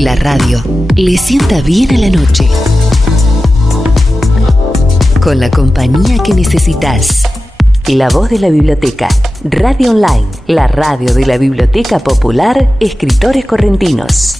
La radio le sienta bien a la noche. Con la compañía que necesitas. La voz de la biblioteca. Radio Online, la radio de la Biblioteca Popular Escritores Correntinos.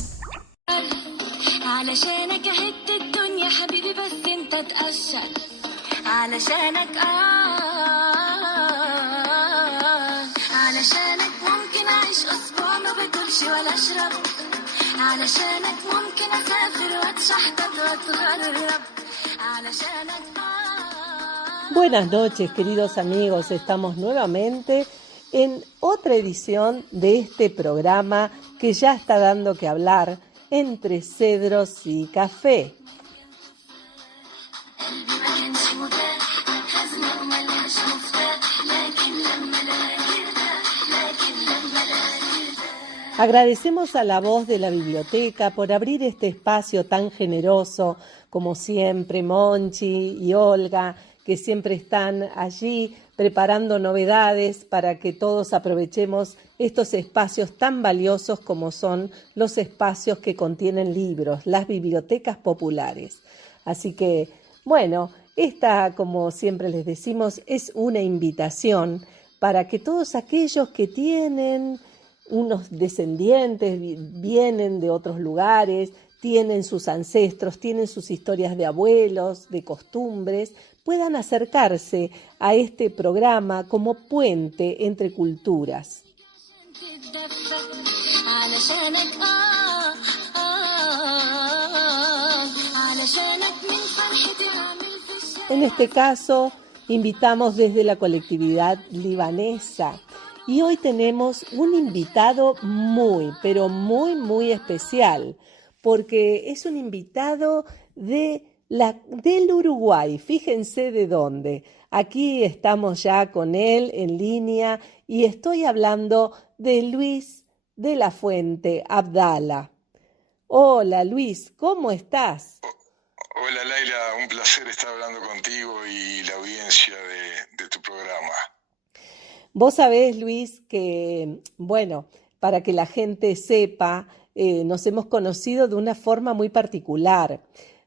Buenas noches, queridos amigos. Estamos nuevamente en otra edición de este programa que ya está dando que hablar, Entre Cedros y Café. Agradecemos a la voz de la biblioteca por abrir este espacio tan generoso, como siempre, Monchi y Olga, que siempre están allí preparando novedades para que todos aprovechemos estos espacios tan valiosos como son los espacios que contienen libros, las bibliotecas populares. Así que, bueno, esta, como siempre les decimos, es una invitación para que todos aquellos que tienen unos descendientes, vienen de otros lugares, tienen sus ancestros, tienen sus historias de abuelos, de costumbres, puedan acercarse a este programa como puente entre culturas. En este caso, invitamos desde la colectividad libanesa. Y hoy tenemos un invitado muy, pero muy, muy especial, porque es un invitado del Uruguay. Fíjense de dónde. Aquí estamos ya con él en línea y estoy hablando de Luis de la Fuente Abdala. Hola Luis, ¿cómo estás? Hola Laila, un placer estar hablando contigo y la audiencia de tu programa. Vos sabés, Luis, que, bueno, para que la gente sepa, nos hemos conocido de una forma muy particular.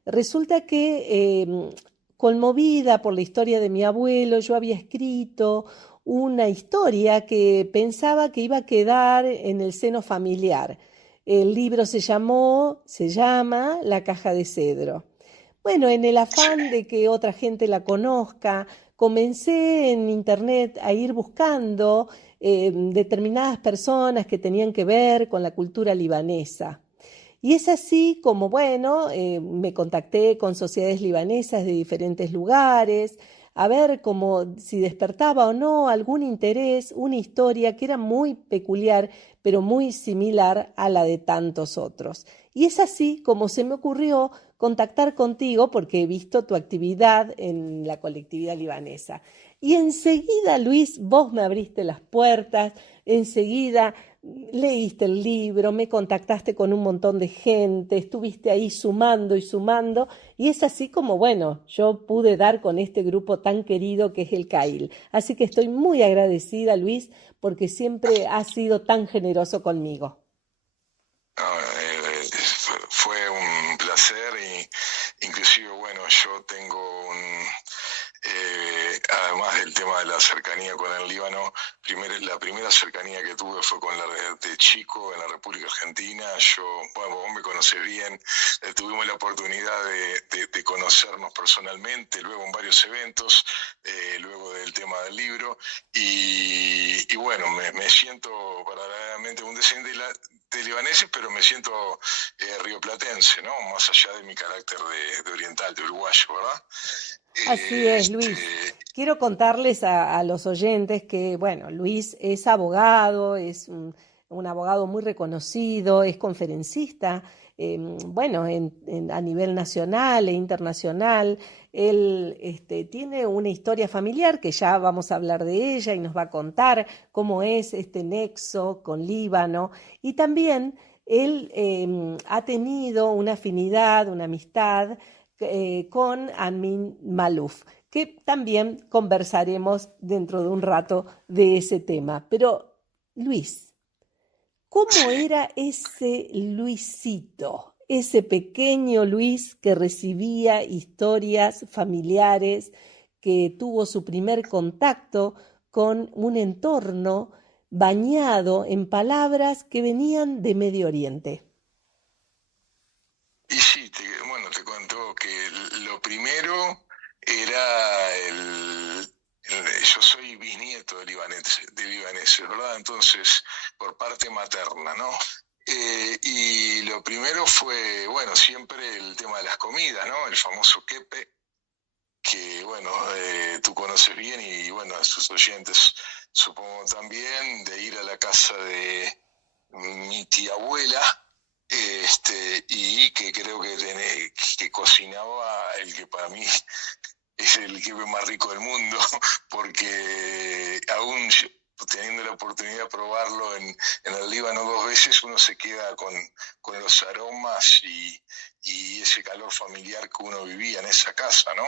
Resulta que, conmovida por la historia de mi abuelo, yo había escrito una historia que pensaba que iba a quedar en el seno familiar. El libro se llama La caja de cedro. Bueno, en el afán de que otra gente la conozca, comencé en internet a ir buscando determinadas personas que tenían que ver con la cultura libanesa. Y es así como, bueno, me contacté con sociedades libanesas de diferentes lugares, a ver como si despertaba o no algún interés, una historia que era muy peculiar, pero muy similar a la de tantos otros. Y es así como se me ocurrió contactar contigo porque he visto tu actividad en la colectividad libanesa. Y enseguida, Luis, vos me abriste las puertas, enseguida leíste el libro, me contactaste con un montón de gente, estuviste ahí sumando, y es así como, bueno, yo pude dar con este grupo tan querido que es el CAIL. Así que estoy muy agradecida, Luis, porque siempre has sido tan generoso conmigo. Fue un placer y inclusive, bueno, yo tengo además del tema de la cercanía con el Líbano, la primera cercanía que tuve fue de chico en la República Argentina. Bueno, vos me conocés bien, tuvimos la oportunidad de conocernos personalmente, luego en varios eventos, luego del tema del libro, y bueno, me siento verdaderamente un descendiente de libaneses, pero me siento rioplatense, ¿no? Más allá de mi carácter de oriental, de uruguayo, ¿verdad? Así es, Luis. Quiero contarles a los oyentes que, bueno, Luis es abogado, es un abogado muy reconocido, es conferencista, bueno, a nivel nacional e internacional. Él tiene una historia familiar que ya vamos a hablar de ella y nos va a contar cómo es este nexo con Líbano. Y también él ha tenido una afinidad, una amistad con Amin Maalouf, que también conversaremos dentro de un rato de ese tema. Pero, Luis, ¿Cómo era ese Luisito, ese pequeño Luis que recibía historias familiares, que tuvo su primer contacto con un entorno bañado en palabras que venían de Medio Oriente? Y sí, bueno, te cuento que lo primero era yo soy bisnieto de libaneses, ¿verdad? Entonces, por parte materna, ¿no? Y lo primero fue, bueno, siempre el tema de las comidas, ¿no? El famoso kepe, que, bueno, tú conoces bien y, bueno, a sus oyentes supongo también, de ir a la casa de mi tía abuela, y que creo que cocinaba el que para mí es el kepe más rico del mundo, porque aún teniendo la oportunidad de probarlo en el Líbano 2 veces, uno se queda con los aromas y ese calor familiar que uno vivía en esa casa, ¿no?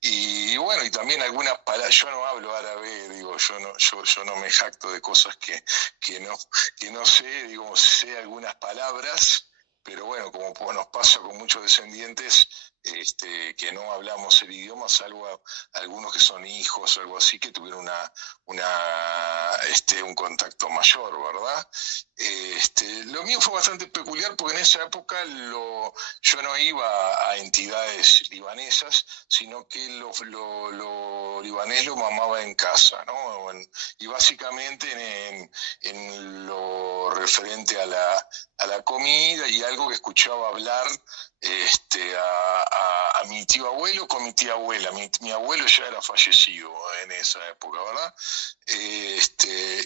Y bueno, y también algunas palabras, yo no hablo árabe, digo, yo no me jacto de cosas que no sé, digo, sé algunas palabras, pero bueno, como nos pasa con muchos descendientes, que no hablamos el idioma, salvo algunos que son hijos o algo así, que tuvieron un contacto mayor, ¿verdad? Lo mío fue bastante peculiar porque en esa época yo no iba a entidades libanesas, sino que lo libanés lo mamaba en casa, ¿no? Y básicamente en lo referente a la comida y algo que escuchaba hablar a mi tío abuelo con mi tía abuela. Mi abuelo ya era fallecido en esa época, ¿verdad?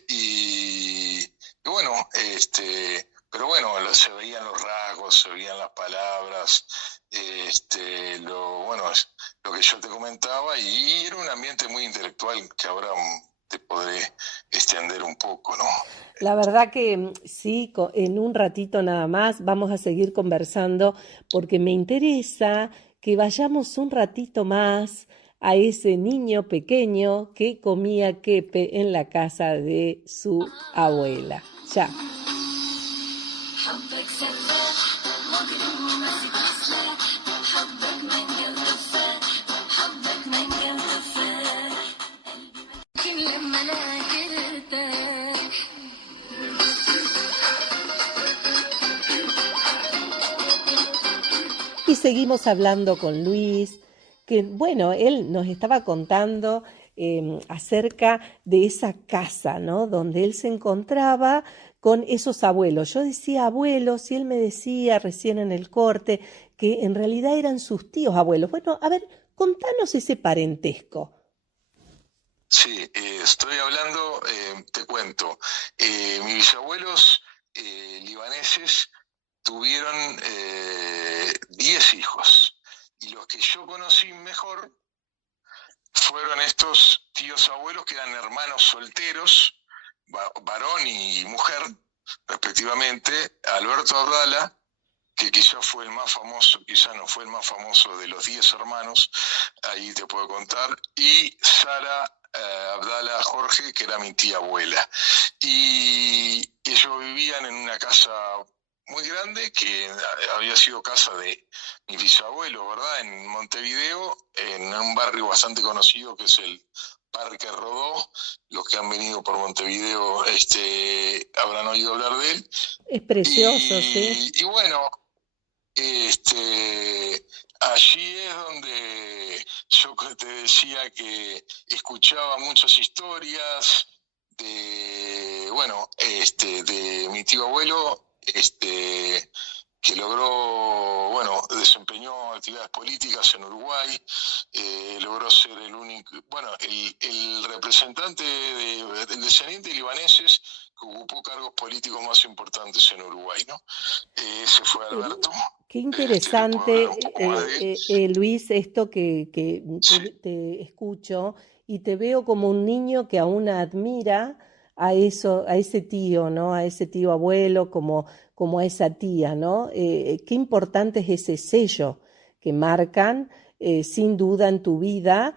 Y bueno, pero bueno, se veían los rasgos, se veían las palabras, lo que yo te comentaba, y era un ambiente muy intelectual que ahora te podré extender un poco, ¿no? La verdad que sí, en un ratito nada más vamos a seguir conversando porque me interesa que vayamos un ratito más a ese niño pequeño que comía kepe en la casa de su abuela. Ya. Y seguimos hablando con Luis, que bueno, él nos estaba contando acerca de esa casa, ¿no? Donde él se encontraba con esos abuelos. Yo decía abuelos y él me decía recién en el corte que en realidad eran sus tíos abuelos. Bueno, a ver, contanos ese parentesco. Sí, estoy hablando, te cuento, mis bisabuelos libaneses tuvieron 10 hijos, y los que yo conocí mejor fueron estos tíos abuelos que eran hermanos solteros, varón y mujer, respectivamente, Alberto Abdala, que quizás fue el más famoso, quizás no fue el más famoso de los 10 hermanos, ahí te puedo contar, y Sara Abdala Jorge, que era mi tía abuela. Y ellos vivían en una casa muy grande, que había sido casa de mi bisabuelo, ¿verdad? En Montevideo, en un barrio bastante conocido que es el Parque Rodó. Los que han venido por Montevideo habrán oído hablar de él. Es precioso, sí. Y bueno, allí es donde yo te decía que escuchaba muchas historias de, bueno, de mi tío abuelo, que logró, bueno, desempeñó actividades políticas en Uruguay, logró ser el único, bueno, el representante del descendiente de libaneses que ocupó cargos políticos más importantes en Uruguay, ¿no? Ese fue Alberto. Qué interesante, Luis, esto que Sí. te escucho y te veo como un niño que aún admira a eso, a ese tío, ¿no? A ese tío abuelo, como a esa tía, ¿no? Qué importante es ese sello que marcan, sin duda, en tu vida,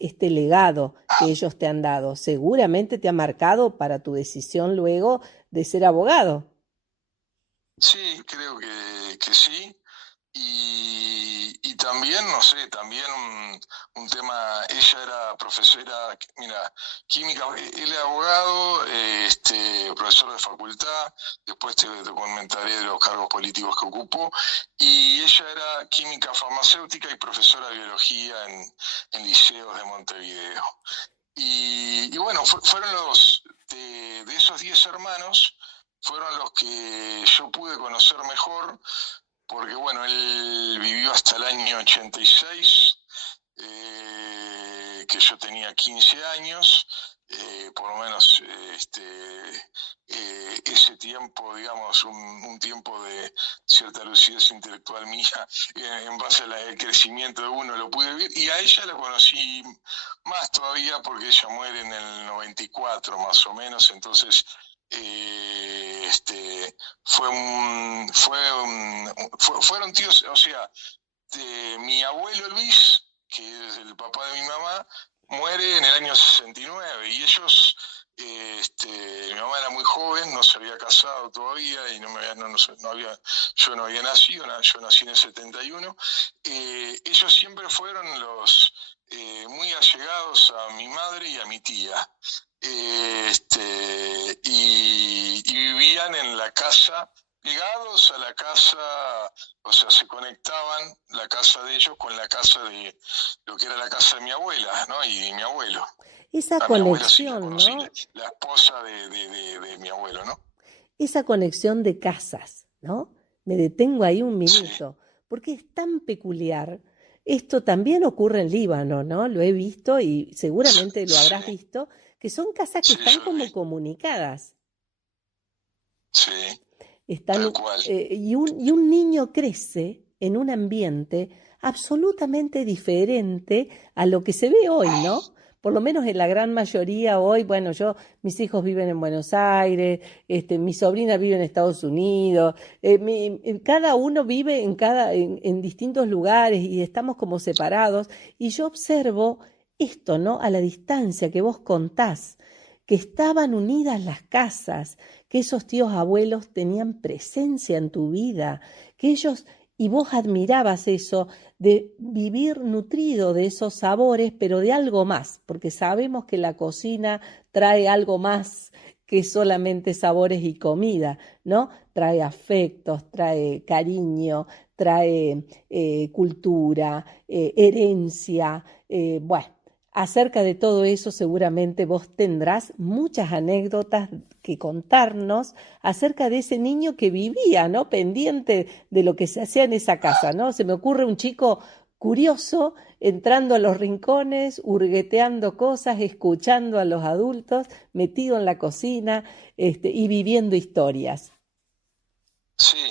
este legado que ellos te han dado. Seguramente te ha marcado para tu decisión luego de ser abogado. Sí, creo que sí. Y también, no sé, también un tema, ella era profesora, mira, química, él era abogado, profesor de facultad, después te comentaré de los cargos políticos que ocupó, y ella era química farmacéutica y profesora de biología en liceos de Montevideo. Y bueno, fueron de esos 10 hermanos, fueron los que yo pude conocer mejor, porque bueno, él vivió hasta el año 86, que yo tenía 15 años, por lo menos ese tiempo, digamos, un tiempo de cierta lucidez intelectual mía, en base al crecimiento de uno, lo pude vivir, y a ella la conocí más todavía porque ella muere en el 94 más o menos, entonces fueron tíos, o sea, mi abuelo Luis, que es el papá de mi mamá, muere en el año 69 y ellos, mi mamá era muy joven, no se había casado todavía y yo no había nacido, yo nací en el 71. Ellos siempre fueron los muy allegados a mi madre y a mi tía. Y vivían en la casa, pegados a la casa, o sea, se conectaban la casa de ellos con la casa de lo que era la casa de mi abuela, ¿no? Y de mi abuelo. Esa A mi abuela sí la conexión, conocí, ¿no? la esposa de mi abuelo, ¿no? Esa conexión de casas, ¿no? Me detengo ahí un Sí, minuto, porque es tan peculiar. Esto también ocurre en Líbano, ¿no? Lo he visto y seguramente lo habrás sí, visto, que son casas que sí, están yo lo como vi. comunicadas. Sí, Están, tal cual. y un niño crece en un ambiente absolutamente diferente a lo que se ve hoy, ¿no? Por lo menos en la gran mayoría hoy, bueno, mis hijos viven en Buenos Aires, mi sobrina vive en Estados Unidos, cada uno vive en distintos lugares y estamos como separados. Y yo observo esto, ¿no? A la distancia que vos contás, que estaban unidas las casas, que esos tíos abuelos tenían presencia en tu vida, que ellos, y vos admirabas eso, de vivir nutrido de esos sabores, pero de algo más, porque sabemos que la cocina trae algo más que solamente sabores y comida, ¿no? Trae afectos, trae cariño, trae cultura, herencia, bueno. Acerca de todo eso seguramente vos tendrás muchas anécdotas que contarnos acerca de ese niño que vivía, ¿no? Pendiente de lo que se hacía en esa casa, ¿no? Se me ocurre un chico curioso entrando a los rincones, hurgueteando cosas, escuchando a los adultos, metido en la cocina, y viviendo historias. Sí,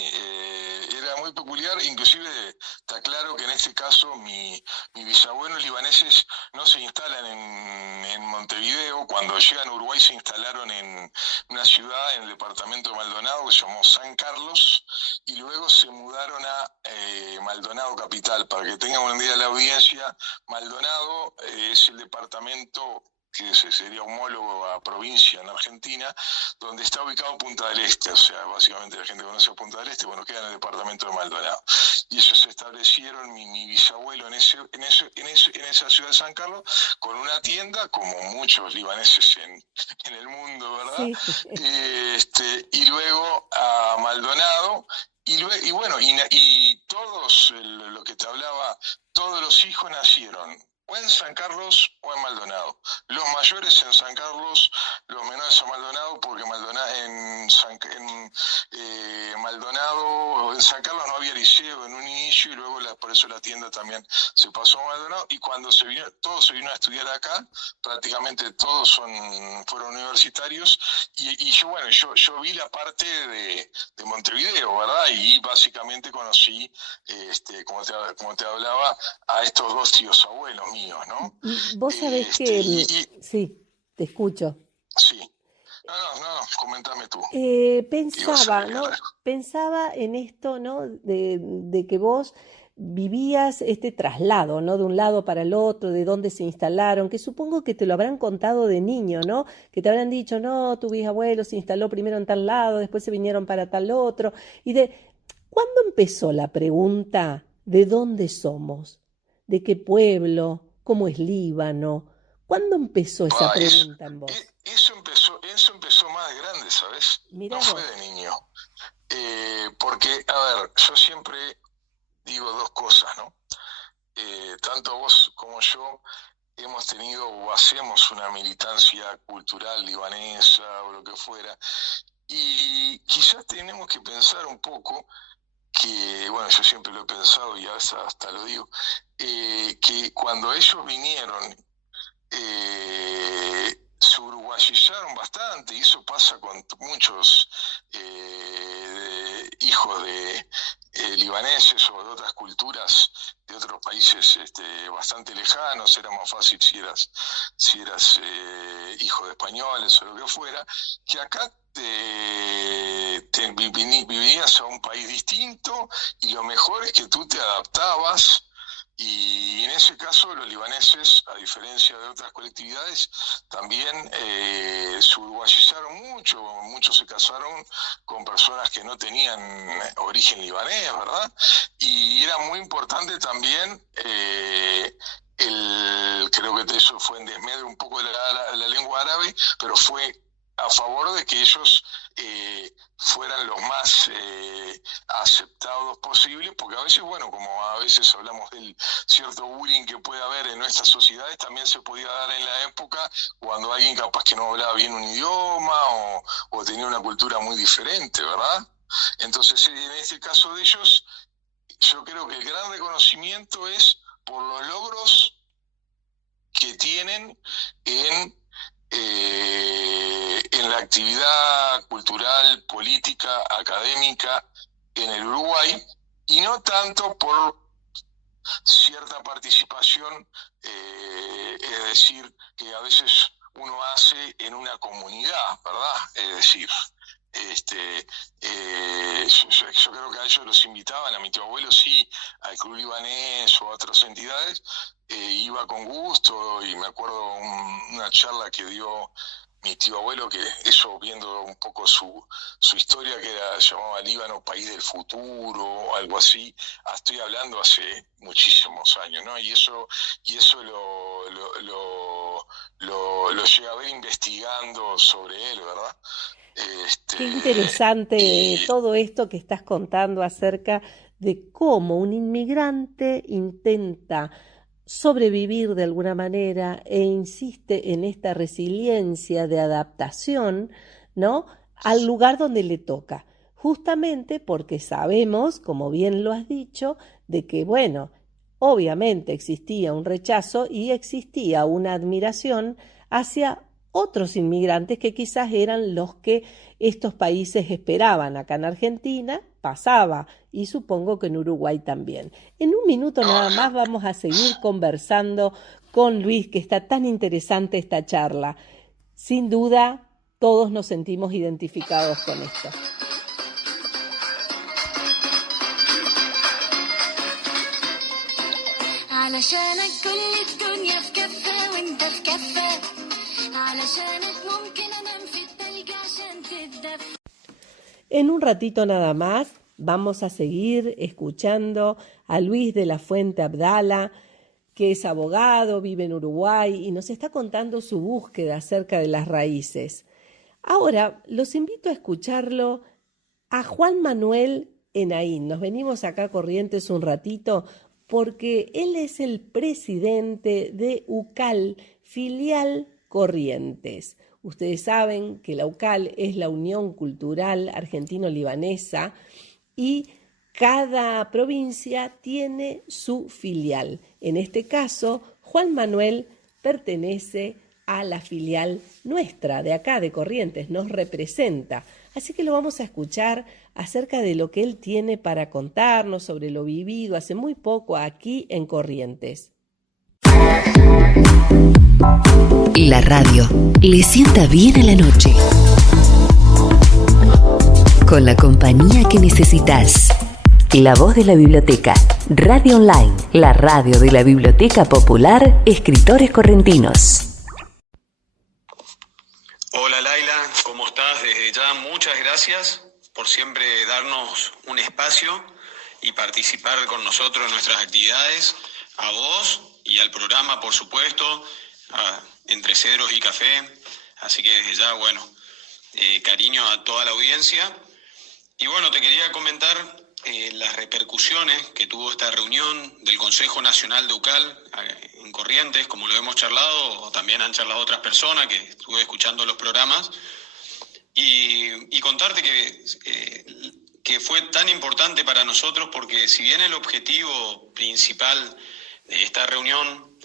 era muy peculiar, inclusive está claro que en este caso mi bisabuelos libaneses no se instalan en Montevideo, cuando llegan a Uruguay se instalaron en una ciudad en el departamento de Maldonado que se llamó San Carlos y luego se mudaron a Maldonado Capital. Para que tengan una idea de la audiencia, Maldonado es el departamento que sería homólogo a provincia en Argentina, donde está ubicado Punta del Este, o sea, básicamente la gente conoce Punta del Este, bueno, queda en el departamento de Maldonado. Y ellos se establecieron, mi bisabuelo, en esa ciudad de San Carlos, con una tienda, como muchos libaneses en el mundo, ¿verdad? Sí. Y luego a Maldonado, y bueno, y todos, lo que te hablaba, todos los hijos nacieron o en San Carlos o en Maldonado. Los mayores en San Carlos, los menores en Maldonado, porque Maldonado, en San Carlos no había liceo en un inicio y luego por eso la tienda también se pasó a Maldonado y cuando todos se vinieron a estudiar acá, prácticamente todos fueron universitarios y yo vi la parte de Montevideo, ¿verdad? Y básicamente conocí, como te hablaba, a estos dos tíos abuelos míos, ¿no? Vos sabés que, sí, te escucho. Sí. No, coméntame tú. Pensaba, ¿no? Pensaba en esto, ¿no? De que vos vivías este traslado, ¿no? De un lado para el otro, de dónde se instalaron, que supongo que te lo habrán contado de niño, ¿no? Que te habrán dicho, no, tu bisabuelo se instaló primero en tal lado, después se vinieron para tal otro. ¿Cuándo empezó la pregunta de dónde somos? ¿De qué pueblo? ¿Cómo es Líbano? ¿Cuándo empezó esa pregunta en vos? Eso empezó más grande, ¿sabes? Mirá no fue de niño. Porque, a ver, yo siempre digo dos cosas, ¿no? Tanto vos como yo hemos tenido o hacemos una militancia cultural libanesa o lo que fuera, y quizás tenemos que pensar un poco que, bueno, yo siempre lo he pensado y hasta lo digo, que cuando ellos vinieron, se uruguayizaron bastante, y eso pasa con muchos hijos de libaneses o de otras culturas de otros países bastante lejanos. Era más fácil si eras hijo de españoles o lo que fuera, que acá vivías a un país distinto, y lo mejor es que tú te adaptabas. Y en ese caso los libaneses, a diferencia de otras colectividades, también se uruguayizaron mucho. Muchos se casaron con personas que no tenían origen libanés, ¿verdad? Y era muy importante también, creo que eso fue en desmedro un poco de la lengua árabe, pero fue a favor de que ellos fueran los más aceptados posibles, porque a veces, bueno, como a veces hablamos del cierto bullying que puede haber en nuestras sociedades, también se podía dar en la época cuando alguien capaz que no hablaba bien un idioma o tenía una cultura muy diferente, ¿verdad? Entonces, en este caso de ellos, yo creo que el gran reconocimiento es por los logros que tienen en la actividad cultural, política, académica en el Uruguay, y no tanto por cierta participación, es decir, que a veces uno hace en una comunidad, ¿verdad? Es decir, yo creo que a ellos los invitaban, a mi tío abuelo sí, al Club Libanés o a otras entidades, iba con gusto, y me acuerdo una charla que dio mi tío abuelo, que eso, viendo un poco su historia, que llamaba Líbano País del Futuro o algo así. Estoy hablando hace muchísimos años, ¿no? Y eso lo llegué a ver investigando sobre él, ¿verdad? Qué interesante todo esto que estás contando acerca de cómo un inmigrante intenta sobrevivir de alguna manera e insiste en esta resiliencia de adaptación, ¿no?, al lugar donde le toca, justamente porque sabemos, como bien lo has dicho, de que, bueno, obviamente existía un rechazo y existía una admiración hacia otros inmigrantes que quizás eran los que estos países esperaban. Acá en Argentina pasaba, y supongo que en Uruguay también. En un minuto nada más vamos a seguir conversando con Luis, que está tan interesante esta charla. Sin duda, todos nos sentimos identificados con esto. En un ratito nada más vamos a seguir escuchando a Luis de la Fuente Abdala, que es abogado, vive en Uruguay y nos está contando su búsqueda acerca de las raíces. Ahora los invito a escucharlo a Juan Manuel Enaín. Nos venimos acá a Corrientes un ratito porque él es el presidente de UCAL, filial Corrientes. Ustedes saben que la UCAL es la Unión Cultural Argentino-Libanesa y cada provincia tiene su filial. En este caso, Juan Manuel pertenece a la filial nuestra, de acá, de Corrientes, nos representa. Así que lo vamos a escuchar acerca de lo que él tiene para contarnos sobre lo vivido hace muy poco aquí en Corrientes. La radio le sienta bien a la noche, con la compañía que necesitas. La voz de la biblioteca. Radio Online, la radio de la Biblioteca Popular Escritores Correntinos. Hola Laila, ¿cómo estás? Desde ya muchas gracias por siempre darnos un espacio y participar con nosotros en nuestras actividades, a vos y al programa, por supuesto, Entre Cedros y Café. Así que desde ya, cariño a toda la audiencia. Y te quería comentar las repercusiones que tuvo esta reunión del Consejo Nacional de UCAL en Corrientes, como lo hemos charlado, o también han charlado otras personas que estuve escuchando los programas, y contarte que fue tan importante para nosotros porque si bien el objetivo principal de esta reunión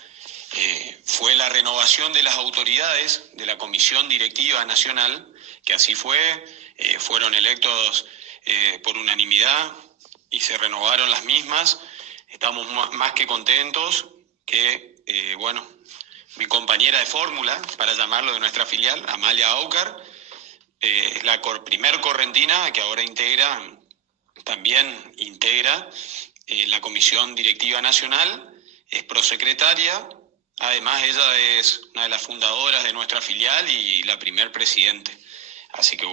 fue la renovación de las autoridades de la Comisión Directiva Nacional, que así fue, fueron electos por unanimidad y se renovaron las mismas. Estamos más que contentos que, mi compañera de fórmula, para llamarlo, de nuestra filial, Amalia Aucar, la primer correntina que ahora también integra la Comisión Directiva Nacional, es prosecretaria. Además, ella es una de las fundadoras de nuestra filial y la primer presidente. Así que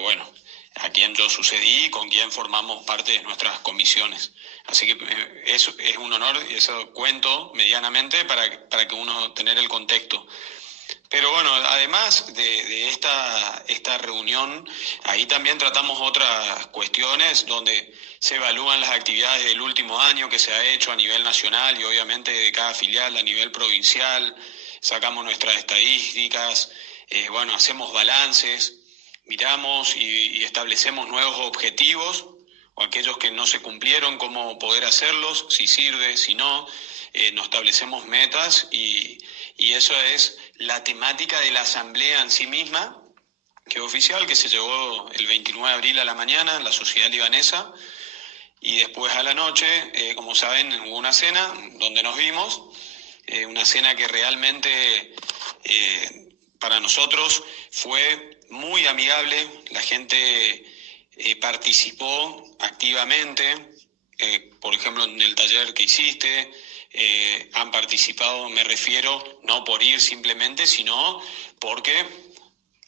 a quien yo sucedí, con quien formamos parte de nuestras comisiones. Así que eso es un honor, y eso cuento medianamente para que uno tener el contexto. Pero además de esta reunión, ahí también tratamos otras cuestiones donde se evalúan las actividades del último año que se ha hecho a nivel nacional y obviamente de cada filial a nivel provincial. Sacamos nuestras estadísticas, hacemos balances, miramos y establecemos nuevos objetivos, o aquellos que no se cumplieron, cómo poder hacerlos, si sirve, si no, nos establecemos metas y eso es la temática de la asamblea en sí misma, que oficial, que se llevó el 29 de abril a la mañana en la Sociedad Libanesa, y después a la noche, como saben, hubo una cena donde nos vimos, una cena que realmente para nosotros fue muy amigable. La gente participó activamente, por ejemplo en el taller que hiciste, han participado, me refiero, no por ir simplemente, sino porque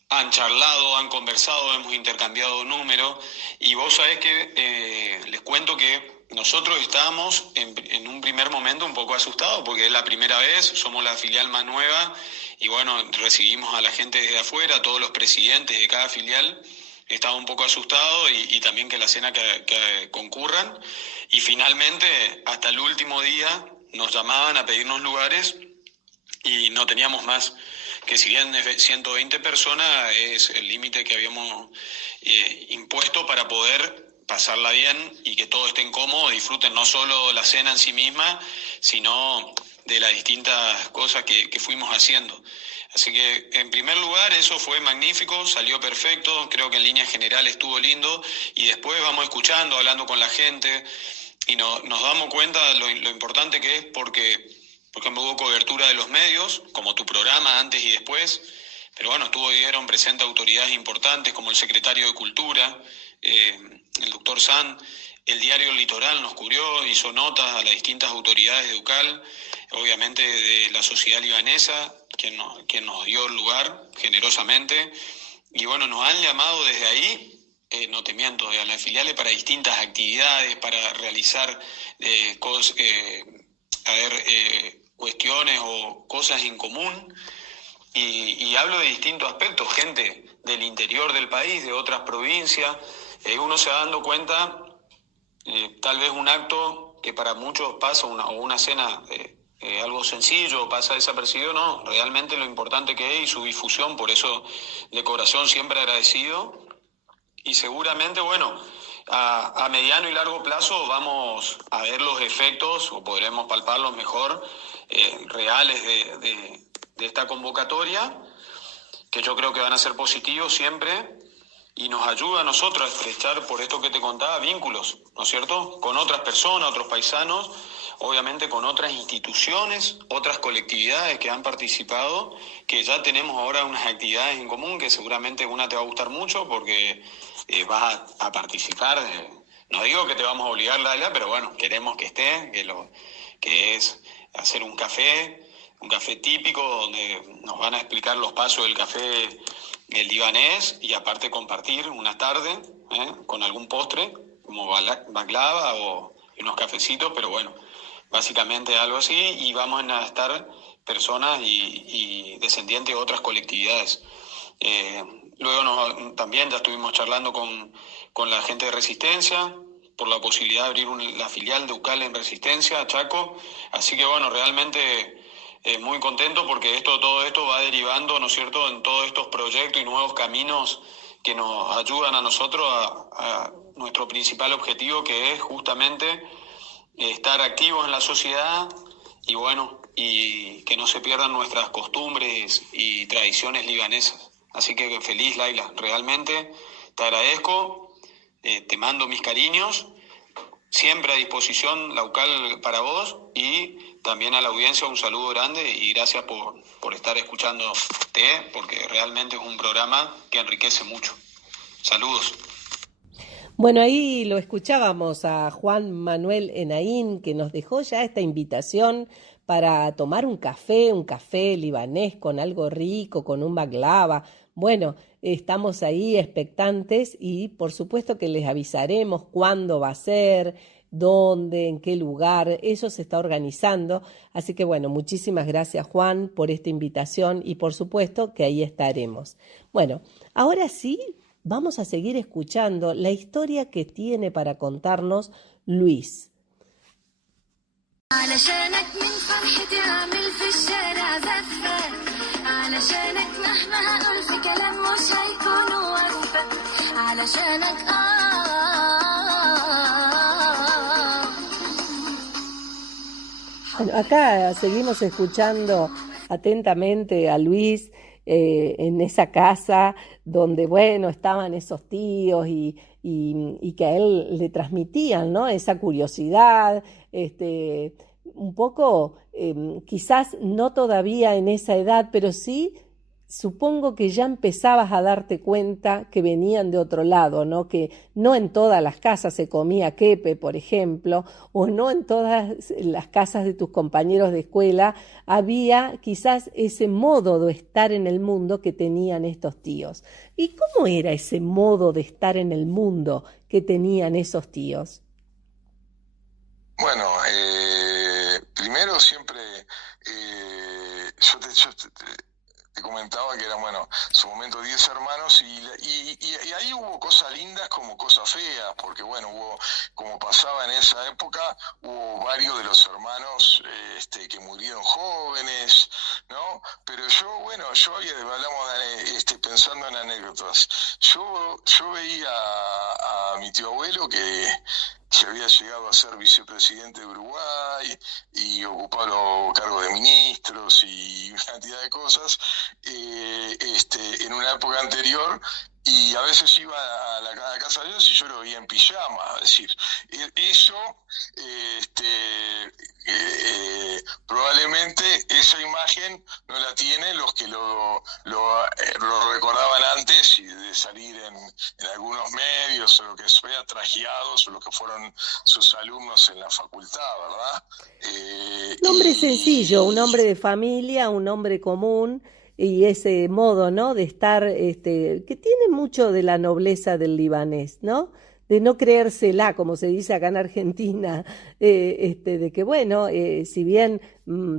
han charlado, han conversado, hemos intercambiado números, y vos sabés que les cuento que nosotros estábamos en un primer momento un poco asustados, porque es la primera vez, somos la filial más nueva, y recibimos a la gente desde afuera, todos los presidentes de cada filial estaban un poco asustados, y también que la cena que concurran, y finalmente hasta el último día nos llamaban a pedirnos lugares y no teníamos más, que si bien 120 personas es el límite que habíamos impuesto para poder pasarla bien y que todos estén cómodos, disfruten no solo la cena en sí misma, sino de las distintas cosas que fuimos haciendo. Así que, en primer lugar, eso fue magnífico, salió perfecto, creo que en línea general estuvo lindo, y después vamos escuchando, hablando con la gente, y nos damos cuenta lo importante que es, porque por ejemplo hubo cobertura de los medios, como tu programa antes y después, pero estuvieron presentes autoridades importantes como el secretario de Cultura, el doctor San. El diario El Litoral nos cubrió, hizo notas a las distintas autoridades de UCAL, obviamente de la Sociedad Libanesa, quien nos dio el lugar generosamente, y nos han llamado desde ahí, no te miento, a las filiales para distintas actividades, para realizar cuestiones o cosas en común, y hablo de distintos aspectos, gente del interior del país, de otras provincias. Uno se va dando cuenta, tal vez un acto que para muchos pasa, una cena, algo sencillo, pasa desapercibido, no, realmente lo importante que es y su difusión, por eso de corazón siempre agradecido, y seguramente, a mediano y largo plazo vamos a ver los efectos, o podremos palparlos mejor, reales de esta convocatoria, que yo creo que van a ser positivos siempre, y nos ayuda a nosotros a estrechar, por esto que te contaba, vínculos, ¿no es cierto?, con otras personas, otros paisanos, obviamente con otras instituciones, otras colectividades que han participado, que ya tenemos ahora unas actividades en común, que seguramente una te va a gustar mucho porque vas a participar, No digo que te vamos a obligar, Laila, pero bueno, queremos que esté, que es hacer un café típico donde nos van a explicar los pasos del café el libanés y aparte compartir una tarde con algún postre como baklava o unos cafecitos, pero bueno, básicamente algo así, y vamos a estar personas y descendientes de otras colectividades. Luego también ya estuvimos charlando con la gente de Resistencia por la posibilidad de abrir la filial de UCAL en Resistencia, Chaco, así que bueno, realmente muy contento porque todo esto va derivando, ¿no es cierto?, en todos estos proyectos y nuevos caminos que nos ayudan a nosotros a nuestro principal objetivo, que es justamente estar activos en la sociedad y bueno, y que no se pierdan nuestras costumbres y tradiciones libanesas. Así que feliz, Laila, realmente te agradezco, te mando mis cariños, siempre a disposición la UCAL para vos, y también a la audiencia un saludo grande y gracias por estar escuchándote, porque realmente es un programa que enriquece mucho. Saludos. Bueno, ahí lo escuchábamos a Juan Manuel Enaín, que nos dejó ya esta invitación para tomar un café libanés con algo rico, con un baklava. Bueno, estamos ahí expectantes y por supuesto que les avisaremos cuándo va a ser, dónde, en qué lugar, eso se está organizando. Así que bueno, muchísimas gracias Juan por esta invitación y por supuesto que ahí estaremos. Bueno, ahora sí, vamos a seguir escuchando la historia que tiene para contarnos Luis. علشانك من فرحتي عامل في الشارع زفة علشانك مهما هقول في كلام مش هيكون وفة علشانك Bueno, acá seguimos escuchando atentamente a Luis en esa casa donde, bueno, estaban esos tíos y que a él le transmitían, ¿no?, esa curiosidad, un poco, quizás no todavía en esa edad, pero sí supongo que ya empezabas a darte cuenta que venían de otro lado, ¿no? Que no en todas las casas se comía quepe, por ejemplo, o no en todas las casas de tus compañeros de escuela había quizás ese modo de estar en el mundo que tenían estos tíos. ¿Y cómo era ese modo de estar en el mundo que tenían esos tíos? Bueno, primero siempre yo te comentaba que eran, bueno, en su momento 10 hermanos y ahí hubo cosas lindas como cosas feas, porque bueno, hubo, como pasaba en esa época, hubo varios de los hermanos que murieron jóvenes, ¿no? Pero hablamos pensando en anécdotas. Yo veía a mi tío abuelo que había llegado a ser vicepresidente de Uruguay y ocupó los cargos de ministros y una cantidad de cosas en una época anterior, y a veces iba a la casa de Dios y yo lo veía en pijama. Es decir, eso probablemente esa imagen no la tienen los que lo recordaban antes y de salir en algunos medios, o lo que sea, trajeados, o lo que fueron sus alumnos en la facultad, ¿verdad? Un hombre sencillo, un hombre de familia, un hombre común, y ese modo, ¿no?, de estar, que tiene mucho de la nobleza del libanés, ¿no?, de no creérsela, como se dice acá en Argentina, de que, bueno, si bien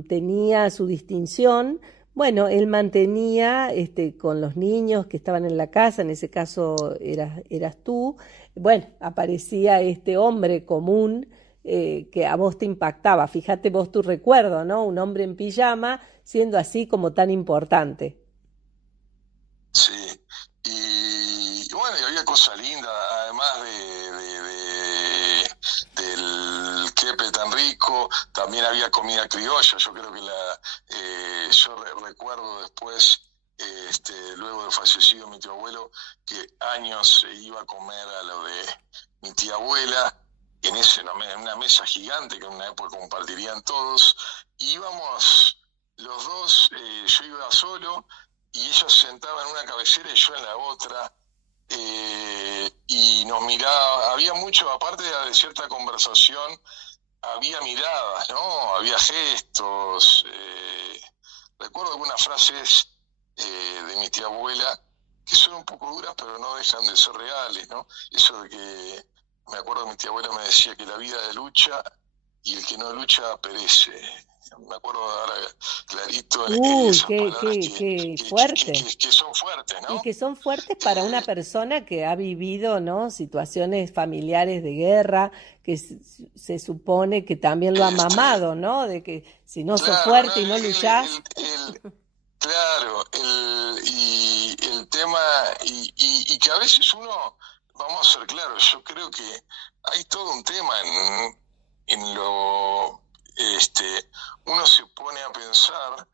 tenía su distinción, bueno, él mantenía con los niños que estaban en la casa, en ese caso eras tú, bueno, aparecía este hombre común que a vos te impactaba. Fíjate vos tu recuerdo, ¿no? Un hombre en pijama siendo así como tan importante. Sí, y bueno, y había cosas lindas, además del quepe tan rico, también había comida criolla. Yo creo que yo recuerdo después, luego de fallecido mi tío abuelo, que años se iba a comer a lo de mi tía abuela, en una mesa gigante que en una época compartirían todos. Íbamos los dos, yo iba solo y ella se sentaba en una cabecera y yo en la otra, y nos miraba, había mucho, aparte de cierta conversación, había miradas, ¿no? Había gestos. Recuerdo algunas frases de mi tía abuela que son un poco duras, pero no dejan de ser reales, ¿no? Eso de que, me acuerdo que mi tía abuela me decía que la vida de lucha y el que no lucha perece. Me acuerdo ahora clarito esas palabras Qué fuerte. que son fuertes, Y ¿no? que son fuertes para una persona que ha vivido, ¿no? Situaciones familiares de guerra, que se supone que también lo ha Este, mamado, ¿no? De que si no sos claro, ¿no? fuerte y no luchás. Claro, y el tema, y que a veces uno, vamos a ser claros, yo creo que hay todo un tema en lo, uno se pone a pensar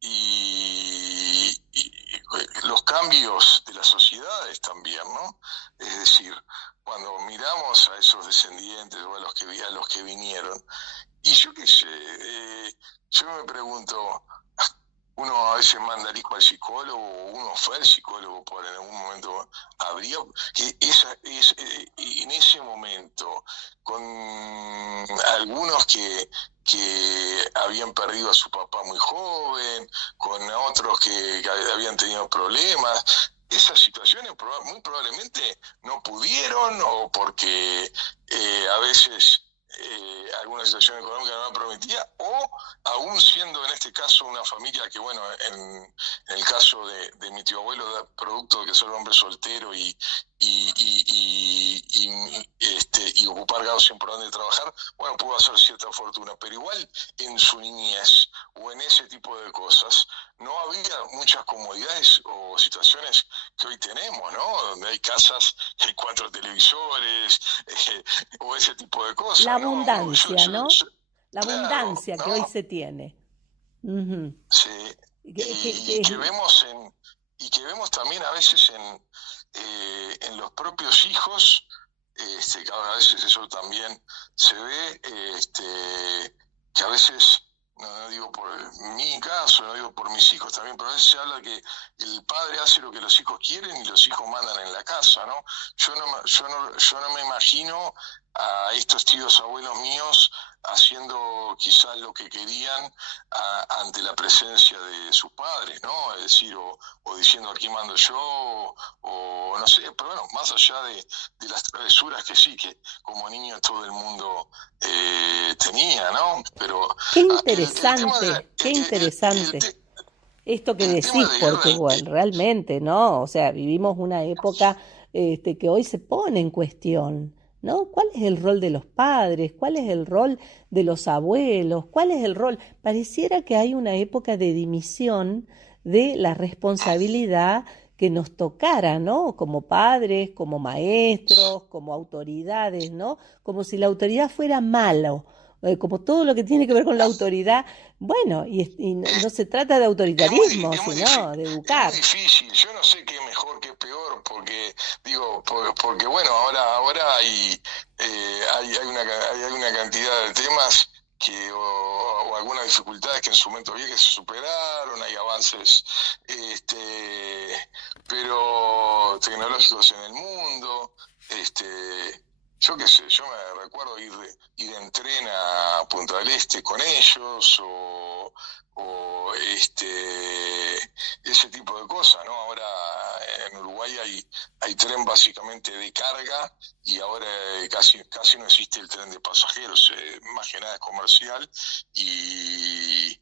y los cambios de las sociedades también, ¿no? Es decir, cuando miramos a esos descendientes o a los que vinieron, y yo qué sé, yo me pregunto, uno a veces manda al hijo al psicólogo, uno fue al psicólogo por en algún momento, habría que en ese momento, con algunos que habían perdido a su papá muy joven, con otros que habían tenido problemas, esas situaciones muy probablemente no pudieron o porque a veces alguna situación económica no la permitía, o aún siendo en este caso una familia que, bueno, en el caso de mi tío abuelo, da producto de que ser hombre soltero y ocupar sin por dónde trabajar, bueno, pudo hacer cierta fortuna, pero igual en su niñez o en ese tipo de cosas no había muchas comodidades o situaciones que hoy tenemos, ¿no? Donde hay casas, hay 4 televisores, o ese tipo de cosas. La No, abundancia, ¿no? La claro, abundancia que hoy ¿no? se tiene. Ujú. Sí, Que, que- y que que vemos también a veces en los propios hijos, que a veces eso también se ve, que a veces, no digo por mi caso, no digo por mis hijos también, pero a veces se habla que el padre hace lo que los hijos quieren y los hijos mandan en la casa, ¿no? Yo no me imagino a estos tíos abuelos míos haciendo quizás lo que querían ante la presencia de sus padres, ¿no? Es decir, o diciendo aquí mando yo, o no sé, pero bueno, más allá de las travesuras que sí, que como niño todo el mundo tenía, ¿no? Pero qué el tema de interesante, qué interesante. Esto que el tema decís, de guerra, porque bueno, realmente, ¿no? O sea, vivimos una época que hoy se pone en cuestión, ¿no? ¿Cuál es el rol de los padres? ¿Cuál es el rol de los abuelos? ¿Cuál es el rol? Pareciera que hay una época de dimisión de la responsabilidad que nos tocara, ¿no? Como padres, como maestros, como autoridades, ¿no? Como si la autoridad fuera malo, como todo lo que tiene que ver con la autoridad bueno, y no se trata de autoritarismo, sino de es muy educar. difícil. Yo no sé qué es mejor, qué es peor, porque digo, porque bueno, ahora hay una cantidad de temas que o algunas dificultades que en su momento había que se superaron, hay avances, pero tecnológicos en el mundo, yo qué sé, yo me recuerdo ir en tren a Punta del Este con ellos o ese tipo de cosas, ¿no? Ahora en Uruguay hay tren básicamente de carga y ahora casi no existe el tren de pasajeros, más que nada es comercial y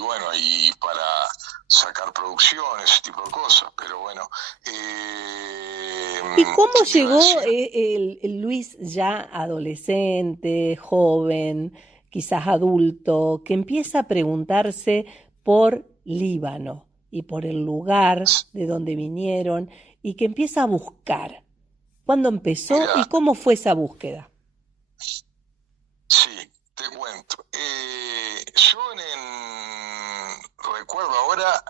bueno, y para sacar producción, ese tipo de cosas, pero bueno. ¿Y cómo ¿Qué te iba a llegó decir? el Luis ya adolescente, joven, quizás adulto, que empieza a preguntarse por Líbano y por el lugar de donde vinieron y que empieza a buscar? ¿Cuándo empezó y Mira, cómo fue esa búsqueda? sí, te cuento. Recuerdo ahora,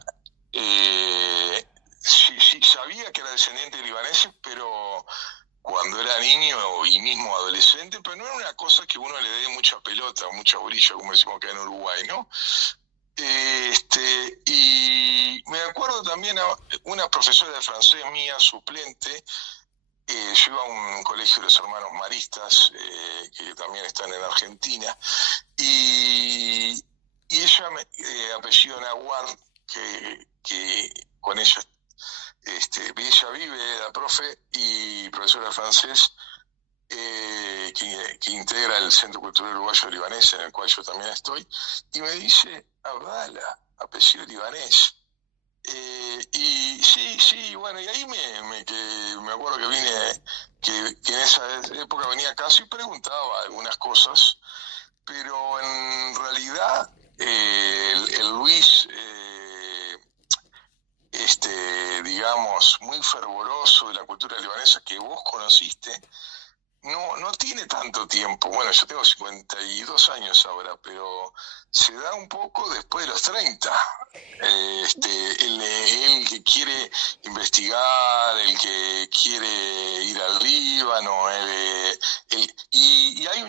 sí, sabía que era descendiente de libaneses, pero cuando era niño y mismo adolescente, pero no era una cosa que uno le dé mucha pelota, mucha brilla, como decimos acá en Uruguay, ¿no? Y me acuerdo también a una profesora de francés mía, suplente. Yo iba a un colegio de los hermanos maristas, que también están en Argentina, y ella, apellido Naguar, que con ella, ella vive, la profe y profesora de francés, que integra el Centro Cultural Uruguayo Libanés, en el cual yo también estoy, y me dice Abdala, apellido libanés. Y sí, bueno, y ahí me acuerdo que vine, que en esa época venía acá y preguntaba algunas cosas, pero en realidad el Luis, digamos, muy fervoroso de la cultura libanesa que vos conociste, no tiene tanto tiempo. Bueno, yo tengo 52 años ahora, pero se da un poco después de los 30. El que quiere investigar, el que quiere ir al Líbano, y hay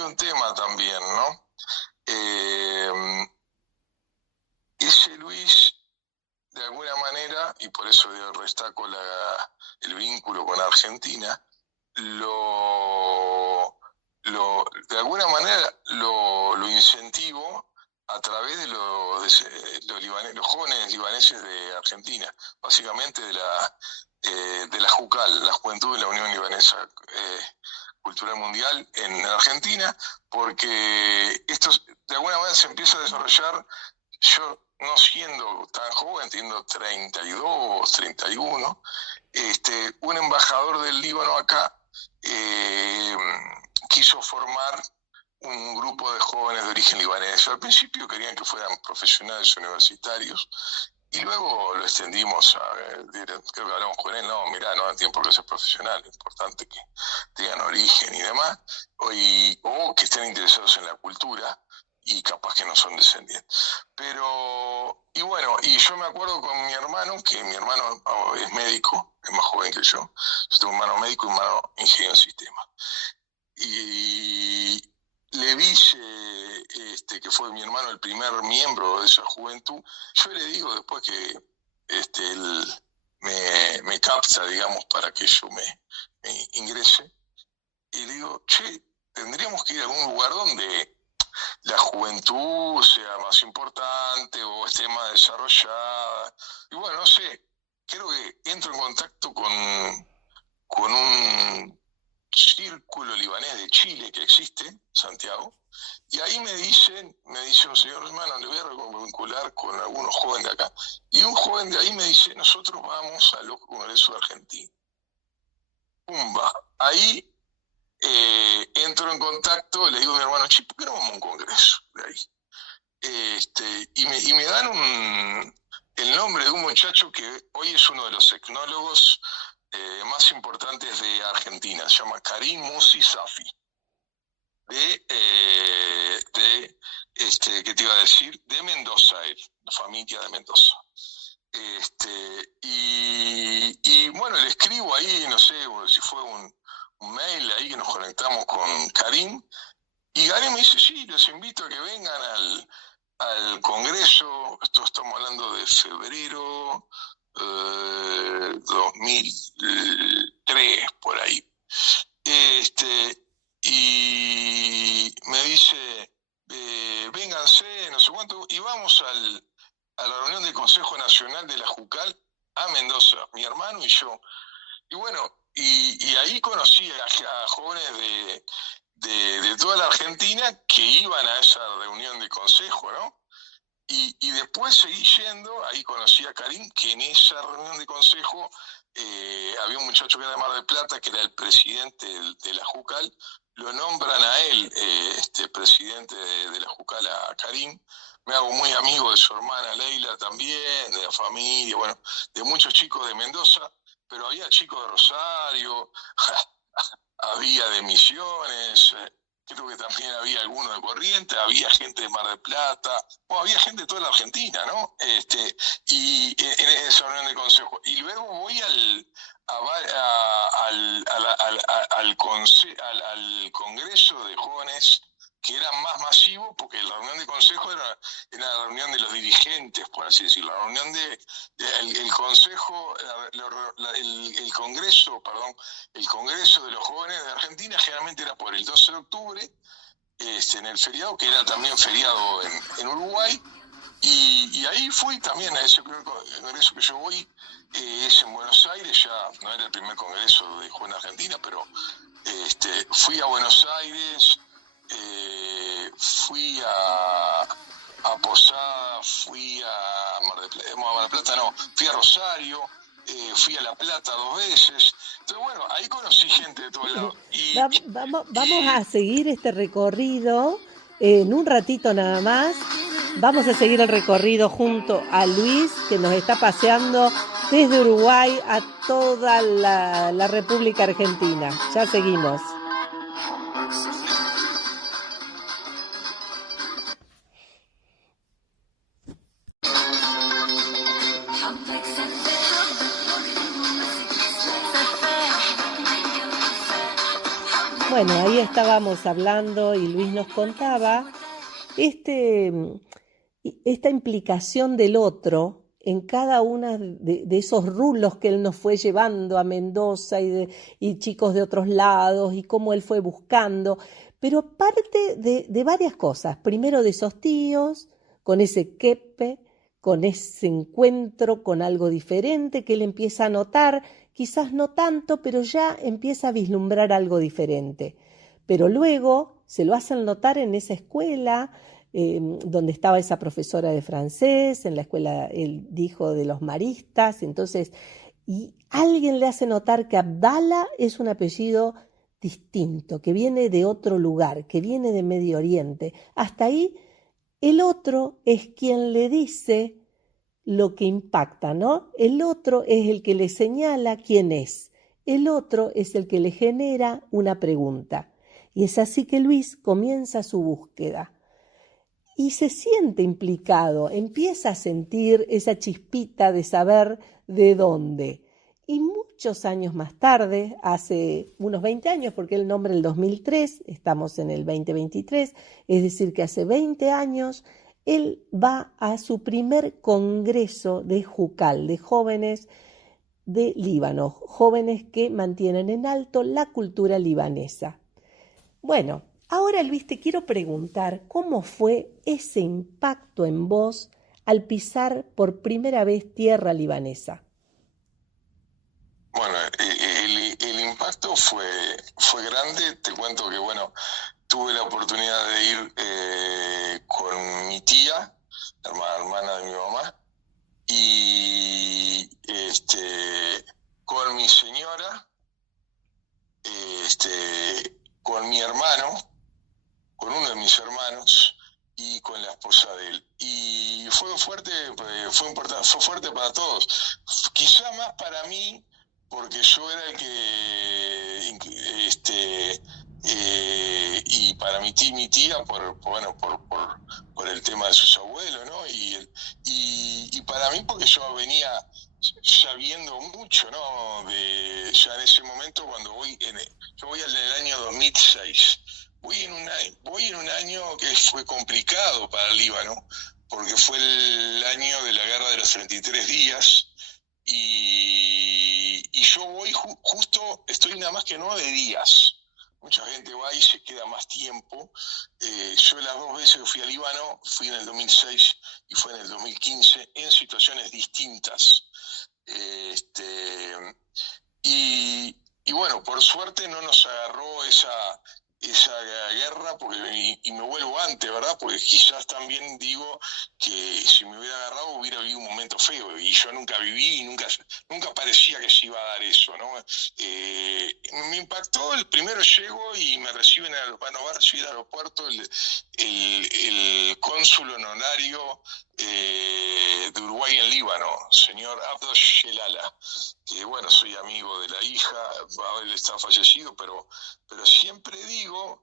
un tema también, ¿no? Ese Luis, de alguna manera, y por eso destaco el vínculo con Argentina, de alguna manera lo incentivo a través de los jóvenes libaneses de Argentina, básicamente de la JUCAL, la Juventud de la Unión Libanesa Cultural Mundial en Argentina, porque esto de alguna manera se empieza a desarrollar. Yo, no siendo tan joven, teniendo 32, 31, un embajador del Líbano acá quiso formar un grupo de jóvenes de origen libanés. Al principio querían que fueran profesionales universitarios, y luego lo extendimos creo que hablamos con él, no, mirá, no tienen por qué ser profesional, es importante que tengan origen y demás, o que estén interesados en la cultura, y capaz que no son descendientes. Y bueno, y yo me acuerdo con mi hermano, que mi hermano es médico, es más joven que yo tengo un hermano médico y un hermano ingeniero en sistemas. Y le dice, que fue mi hermano el primer miembro de esa juventud, yo le digo después que él me capta, digamos, para que yo me ingrese, y le digo, che, tendríamos que ir a algún lugar donde la juventud sea más importante o esté más desarrollada. Y bueno, no sé, creo que entro en contacto con un círculo libanés de Chile que existe, Santiago, y ahí me dice un señor hermano, le voy a vincular con algunos jóvenes de acá, y un joven de ahí me dice, nosotros vamos al Congreso de Argentina. Pumba, ahí entro en contacto, le digo a mi hermano, ¿por qué no vamos a un congreso de ahí? Y me dan el nombre de un muchacho que hoy es uno de los etnólogos más importantes de Argentina, se llama Karim Musi Safi, ¿qué te iba a decir? De Mendoza, la familia de Mendoza. Y bueno, le escribo ahí, no sé si fue un mail ahí que nos conectamos con Karim, y Karim me dice, sí, los invito a que vengan al Congreso. Esto estamos hablando de febrero 2003, por ahí. Y me dice, vénganse, no sé cuánto, y vamos a la reunión del Consejo Nacional de la JUCAL a Mendoza, mi hermano y yo. Y bueno, y ahí conocí a jóvenes de toda la Argentina que iban a esa reunión de consejo, ¿no? Y después seguí yendo, ahí conocí a Karim, que en esa reunión de consejo había un muchacho que era de Mar del Plata, que era el presidente de la JUCAL, lo nombran a él, presidente de la JUCAL, a Karim. Me hago muy amigo de su hermana Leila también, de la familia, bueno, de muchos chicos de Mendoza, pero había chicos de Rosario, había de Misiones, creo que también había algunos de Corrientes, había gente de Mar del Plata, bueno, había gente de toda la Argentina, ¿no? Y en esa reunión de consejo. Y luego voy al Congreso de Jóvenes, que era más masivo, porque la reunión de consejo era la reunión así decirlo, la reunión el consejo, el congreso, perdón, el congreso de los jóvenes de Argentina generalmente era por el 12 de octubre, en el feriado, que era también feriado en Uruguay, y ahí fui también a ese primer congreso que yo voy, es en Buenos Aires, ya no era el primer congreso de jóvenes de Argentina, pero fui a Buenos Aires, fui a Posada, fui a Mar del Plata, fui a Rosario, fui a La Plata 2 veces. Entonces, bueno, ahí conocí gente de todos lados. Vamos a seguir este recorrido en un ratito nada más. Vamos a seguir el recorrido junto a Luis, que nos está paseando desde Uruguay a toda la República Argentina. Ya seguimos. Bueno, ahí estábamos hablando y Luis nos contaba esta implicación del otro en cada una de esos rulos que él nos fue llevando a Mendoza y chicos de otros lados y cómo él fue buscando, pero parte de varias cosas. Primero de esos tíos, con ese quepe, con ese encuentro con algo diferente que él empieza a notar, quizás no tanto, pero ya empieza a vislumbrar algo diferente. Pero luego se lo hacen notar en esa escuela donde estaba esa profesora de francés, en la escuela, él dijo, de los maristas, entonces, y alguien le hace notar que Abdala es un apellido distinto, que viene de otro lugar, que viene de Medio Oriente. Hasta ahí, el otro es quien le dice lo que impacta, ¿no? El otro es el que le señala quién es. El otro es el que le genera una pregunta. Y es así que Luis comienza su búsqueda. Y se siente implicado, empieza a sentir esa chispita de saber de dónde. Y muchos años más tarde, hace unos 20 años, porque él nombra el 2003, estamos en el 2023, es decir que hace 20 años, él va a su primer congreso de Jucal, de jóvenes de Líbano, jóvenes que mantienen en alto la cultura libanesa. Bueno, ahora Luis, te quiero preguntar cómo fue ese impacto en vos al pisar por primera vez tierra libanesa. Bueno, el impacto fue grande. Te cuento que, bueno, tuve la oportunidad de ir con mi tía, hermana de mi mamá, y con mi señora, con mi hermano, con uno de mis hermanos y con la esposa de él. Y fue fuerte, fue importante, fue fuerte para todos. Quizá más para mí, porque yo era el que, y para mi tía por el tema de sus abuelos, ¿no? Y para mí porque yo venía sabiendo mucho, ¿no? Ya en ese momento cuando yo voy al del año 2006. Voy en un año que fue complicado para el Líbano, porque fue el año de la guerra de los 33 días, y yo voy justo, estoy nada más que 9 días. Mucha gente va y se queda más tiempo. Yo las 2 veces que fui al Líbano, fui en el 2006 y fue en el 2015, en situaciones distintas. Y bueno, por suerte no nos agarró esa guerra, y me vuelvo antes, ¿verdad? Porque quizás también digo que si me hubiera agarrado hubiera vivido un momento feo, y yo nunca viví y nunca parecía que se iba a dar eso, ¿no? Me impactó. El primero llego y me reciben van a recibir al aeropuerto el cónsul honorario de Uruguay en Líbano, señor Abdo Shelala, que bueno, soy amigo de la hija, él está fallecido, pero siempre digo,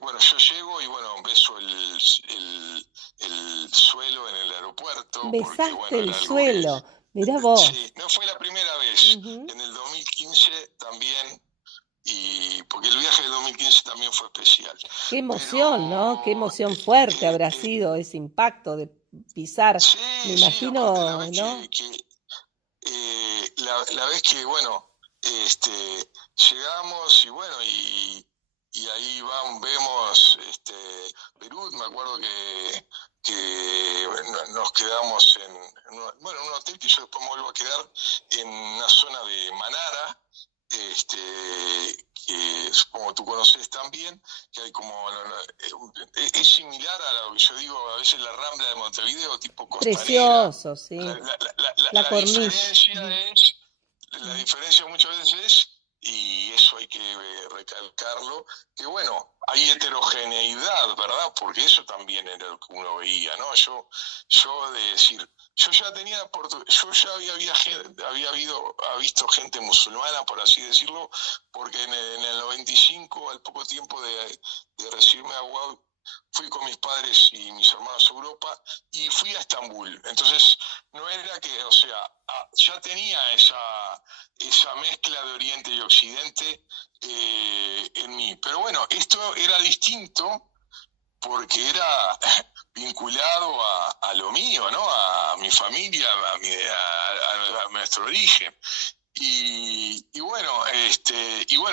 bueno, yo llego y bueno, beso el suelo en el aeropuerto. Besaste porque, bueno, el suelo, mirá vos. Sí, no fue la primera vez, en el 2015 también, y porque el viaje del 2015 también fue especial. Qué emoción, ¿no? Qué emoción fuerte habrá sido ese impacto de pisar. Sí, Me sí, imagino, aparte la vez ¿no? la vez que, bueno, llegamos y bueno, y ahí vemos Beirut, me acuerdo que nos quedamos en un hotel que yo después me vuelvo a quedar en una zona de Manara, que supongo tú conoces también, que hay como, es similar a lo que yo digo a veces la Rambla de Montevideo, tipo costanera. Precioso, sí. La La corniche. la diferencia muchas veces es, y eso hay que recalcarlo, que bueno, hay heterogeneidad, ¿verdad? Porque eso también era lo que uno veía, ¿no? Yo de decir, yo ya tenía yo ya había visto gente musulmana, por así decirlo, porque en el 95, al poco tiempo de recibirme a UAB, fui con mis padres y mis hermanos a Europa y fui a Estambul. Entonces, no era que, o sea, ya tenía esa mezcla de Oriente y Occidente en mí. Pero bueno, esto era distinto porque era vinculado a lo mío, ¿no? A mi familia, a nuestro origen. Y bueno,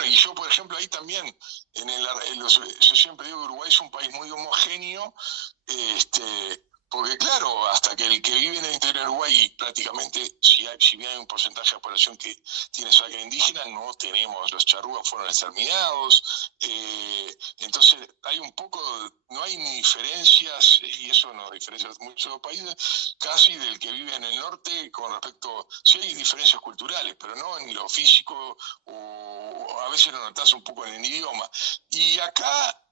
y yo, por ejemplo, ahí también, yo siempre digo que Uruguay es un país muy homogéneo, porque claro, hasta que el que vive en el interior de Uruguay, y prácticamente, si bien hay un porcentaje de población que tiene sangre indígena, no tenemos, los charrúas fueron exterminados, entonces hay no hay ni diferencias, y eso nos diferencia mucho de los países, casi del que vive en el norte con respecto, sí hay diferencias culturales, pero no en lo físico, o a veces lo notas un poco en el idioma. Y acá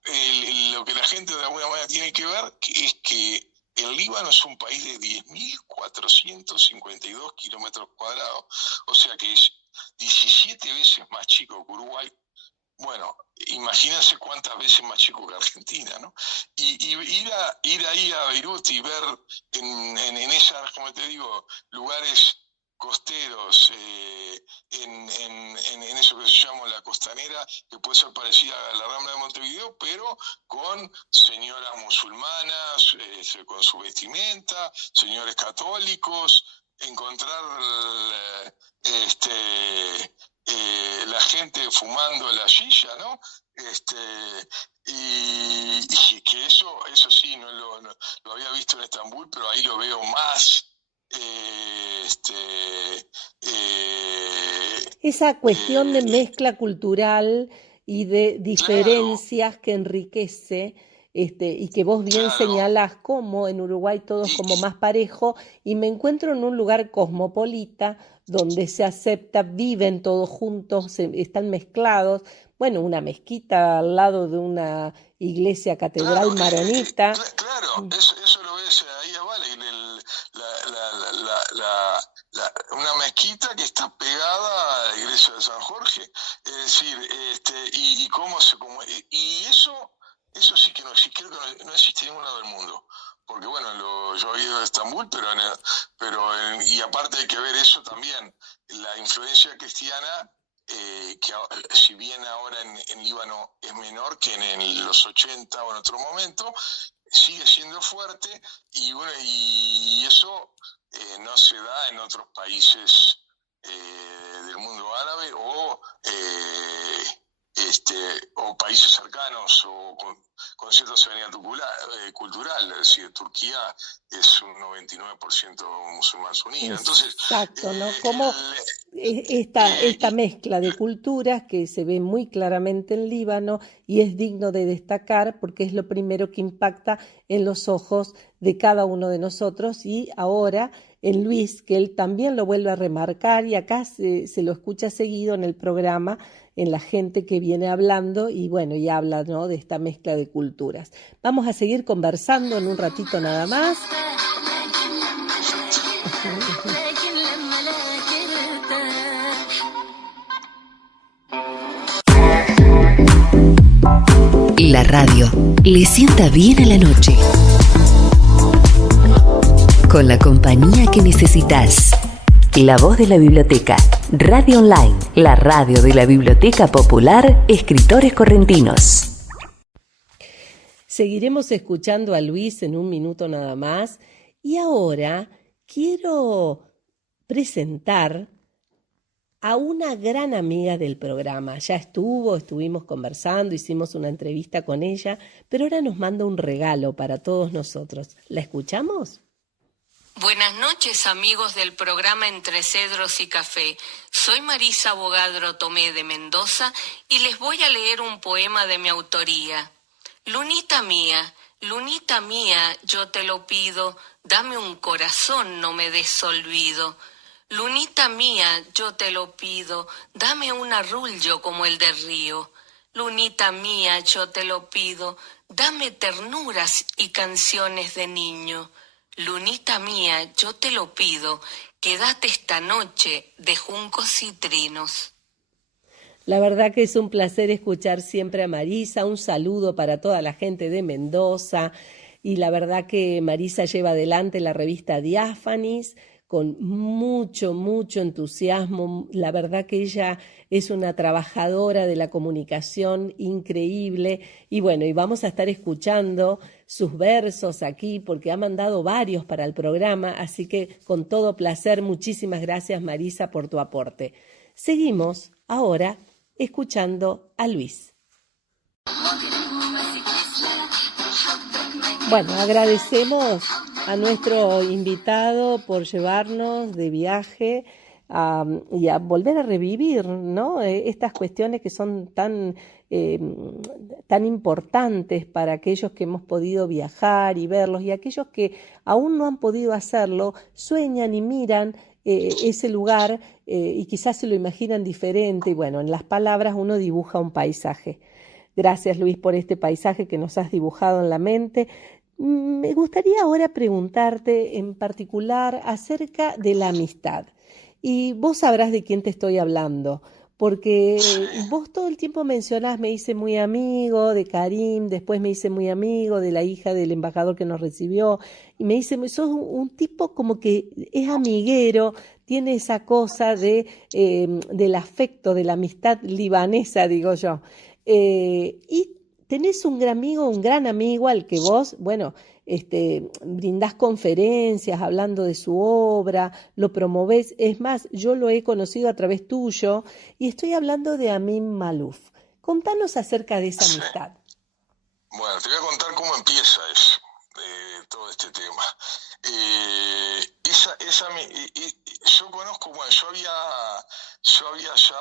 lo que la gente de alguna manera tiene que ver es que el Líbano es un país de 10.452 kilómetros cuadrados, o sea que es 17 veces más chico que Uruguay. Bueno, imagínense cuántas veces más chico que Argentina, ¿no? Y ir ahí a Beirut y ver en esas, como te digo, lugares costeros, en eso que se llama la costanera, que puede ser parecida a la Rambla de Montevideo, pero con señoras musulmanas, con su vestimenta, señores católicos, encontrar la gente fumando la shisha, ¿no? Y que eso sí, no lo había visto en Estambul, pero ahí lo veo más. Esa cuestión de mezcla cultural y de diferencias que enriquece, y que vos bien señalás como en Uruguay todo es como más parejo, y me encuentro en un lugar cosmopolita donde se acepta, viven todos juntos, están mezclados. Bueno, una mezquita al lado de una iglesia catedral maronita. Claro, eso lo ves ahí a Vale, una mezquita que está pegada a la iglesia de San Jorge. Es decir, y cómo y eso sí que no existe, creo que no existe en ningún lado del mundo. Porque bueno, yo he ido a Estambul, y aparte hay que ver eso también, la influencia cristiana, que si bien ahora en Líbano es menor que en los 80 o en otro momento, sigue siendo fuerte, y bueno, y eso no se da en otros países del mundo árabe o países cercanos o con cierta severidad cultural, es decir, Turquía es un 99% musulmán suní. Entonces, exacto, ¿no? Como esta mezcla de culturas que se ve muy claramente en Líbano y es digno de destacar porque es lo primero que impacta en los ojos de cada uno de nosotros, y ahora en Luis, que él también lo vuelve a remarcar, y acá se lo escucha seguido en el programa, en la gente que viene hablando, y bueno, y habla, ¿no?, de esta mezcla de culturas. Vamos a seguir conversando en un ratito nada más. La radio le sienta bien a la noche, con la compañía que necesitas. La voz de la biblioteca, Radio Online, la radio de la Biblioteca Popular, Escritores Correntinos. Seguiremos escuchando a Luis en un minuto nada más, Y ahora quiero presentar a una gran amiga del programa. Ya estuvimos conversando, hicimos una entrevista con ella, pero ahora nos manda un regalo para todos nosotros. ¿La escuchamos? Buenas noches, amigos del programa Entre Cedros y Café. Soy Marisa Bogadro Tomé de Mendoza y les voy a leer un poema de mi autoría. Lunita mía, yo te lo pido, dame un corazón, no me des olvido. Lunita mía, yo te lo pido, dame un arrullo como el del río. Lunita mía, yo te lo pido, dame ternuras y canciones de niño. Lunita mía, yo te lo pido, quédate esta noche de juncos y trinos. La verdad que es un placer escuchar siempre a Marisa, un saludo para toda la gente de Mendoza, y la verdad que Marisa lleva adelante la revista Diáfanis con mucho entusiasmo. La verdad que ella es una trabajadora de la comunicación increíble. Y bueno, y vamos a estar escuchando sus versos aquí porque ha mandado varios para el programa, así que con todo placer, muchísimas gracias Marisa por tu aporte. Seguimos ahora escuchando a Luis. Bueno, agradecemos a nuestro invitado por llevarnos de viaje y a volver a revivir, ¿no? Estas cuestiones que son tan importantes para aquellos que hemos podido viajar y verlos, y aquellos que aún no han podido hacerlo, sueñan y miran ese lugar y quizás se lo imaginan diferente, y bueno, en las palabras uno dibuja un paisaje. Gracias, Luis, por este paisaje que nos has dibujado en la mente. Me gustaría ahora preguntarte en particular acerca de la amistad. Y vos sabrás de quién te estoy hablando, porque vos todo el tiempo mencionás, me hice muy amigo de Karim, después me hice muy amigo de la hija del embajador que nos recibió, y me dice, sos un tipo como que es amiguero, tiene esa cosa del afecto, de la amistad libanesa, digo yo. Y tenés un gran amigo al que vos, bueno, brindás conferencias hablando de su obra, lo promovés. Es más, yo lo he conocido a través tuyo y estoy hablando de Amin Maalouf. Contanos acerca de esa amistad. Bueno, te voy a contar cómo empieza eso, todo este tema. Yo conozco, bueno, yo había ya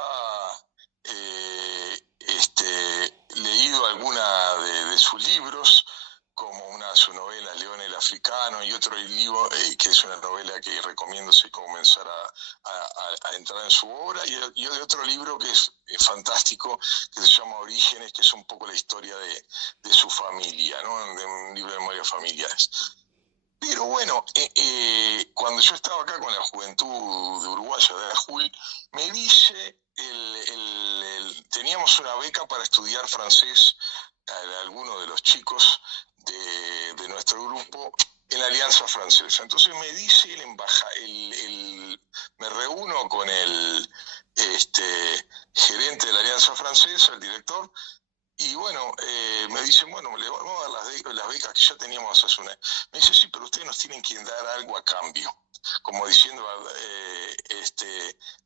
leído alguna de sus libros, como su novela León el Africano, y otro libro que es una novela que recomiendo si comenzar a entrar en su obra, y otro libro que es fantástico, que se llama Orígenes, que es un poco la historia de su familia, ¿no? De un libro de memorias familiares. Pero bueno, cuando yo estaba acá con la juventud uruguaya de Ajul, me dice, teníamos una beca para estudiar francés a alguno de los chicos de nuestro grupo en la Alianza Francesa. Entonces me dice me reúno con el gerente de la Alianza Francesa, el director, y bueno, me dicen, bueno, le vamos a dar las becas que ya teníamos hace una... Me dice, sí, pero ustedes nos tienen que dar algo a cambio, como diciendo,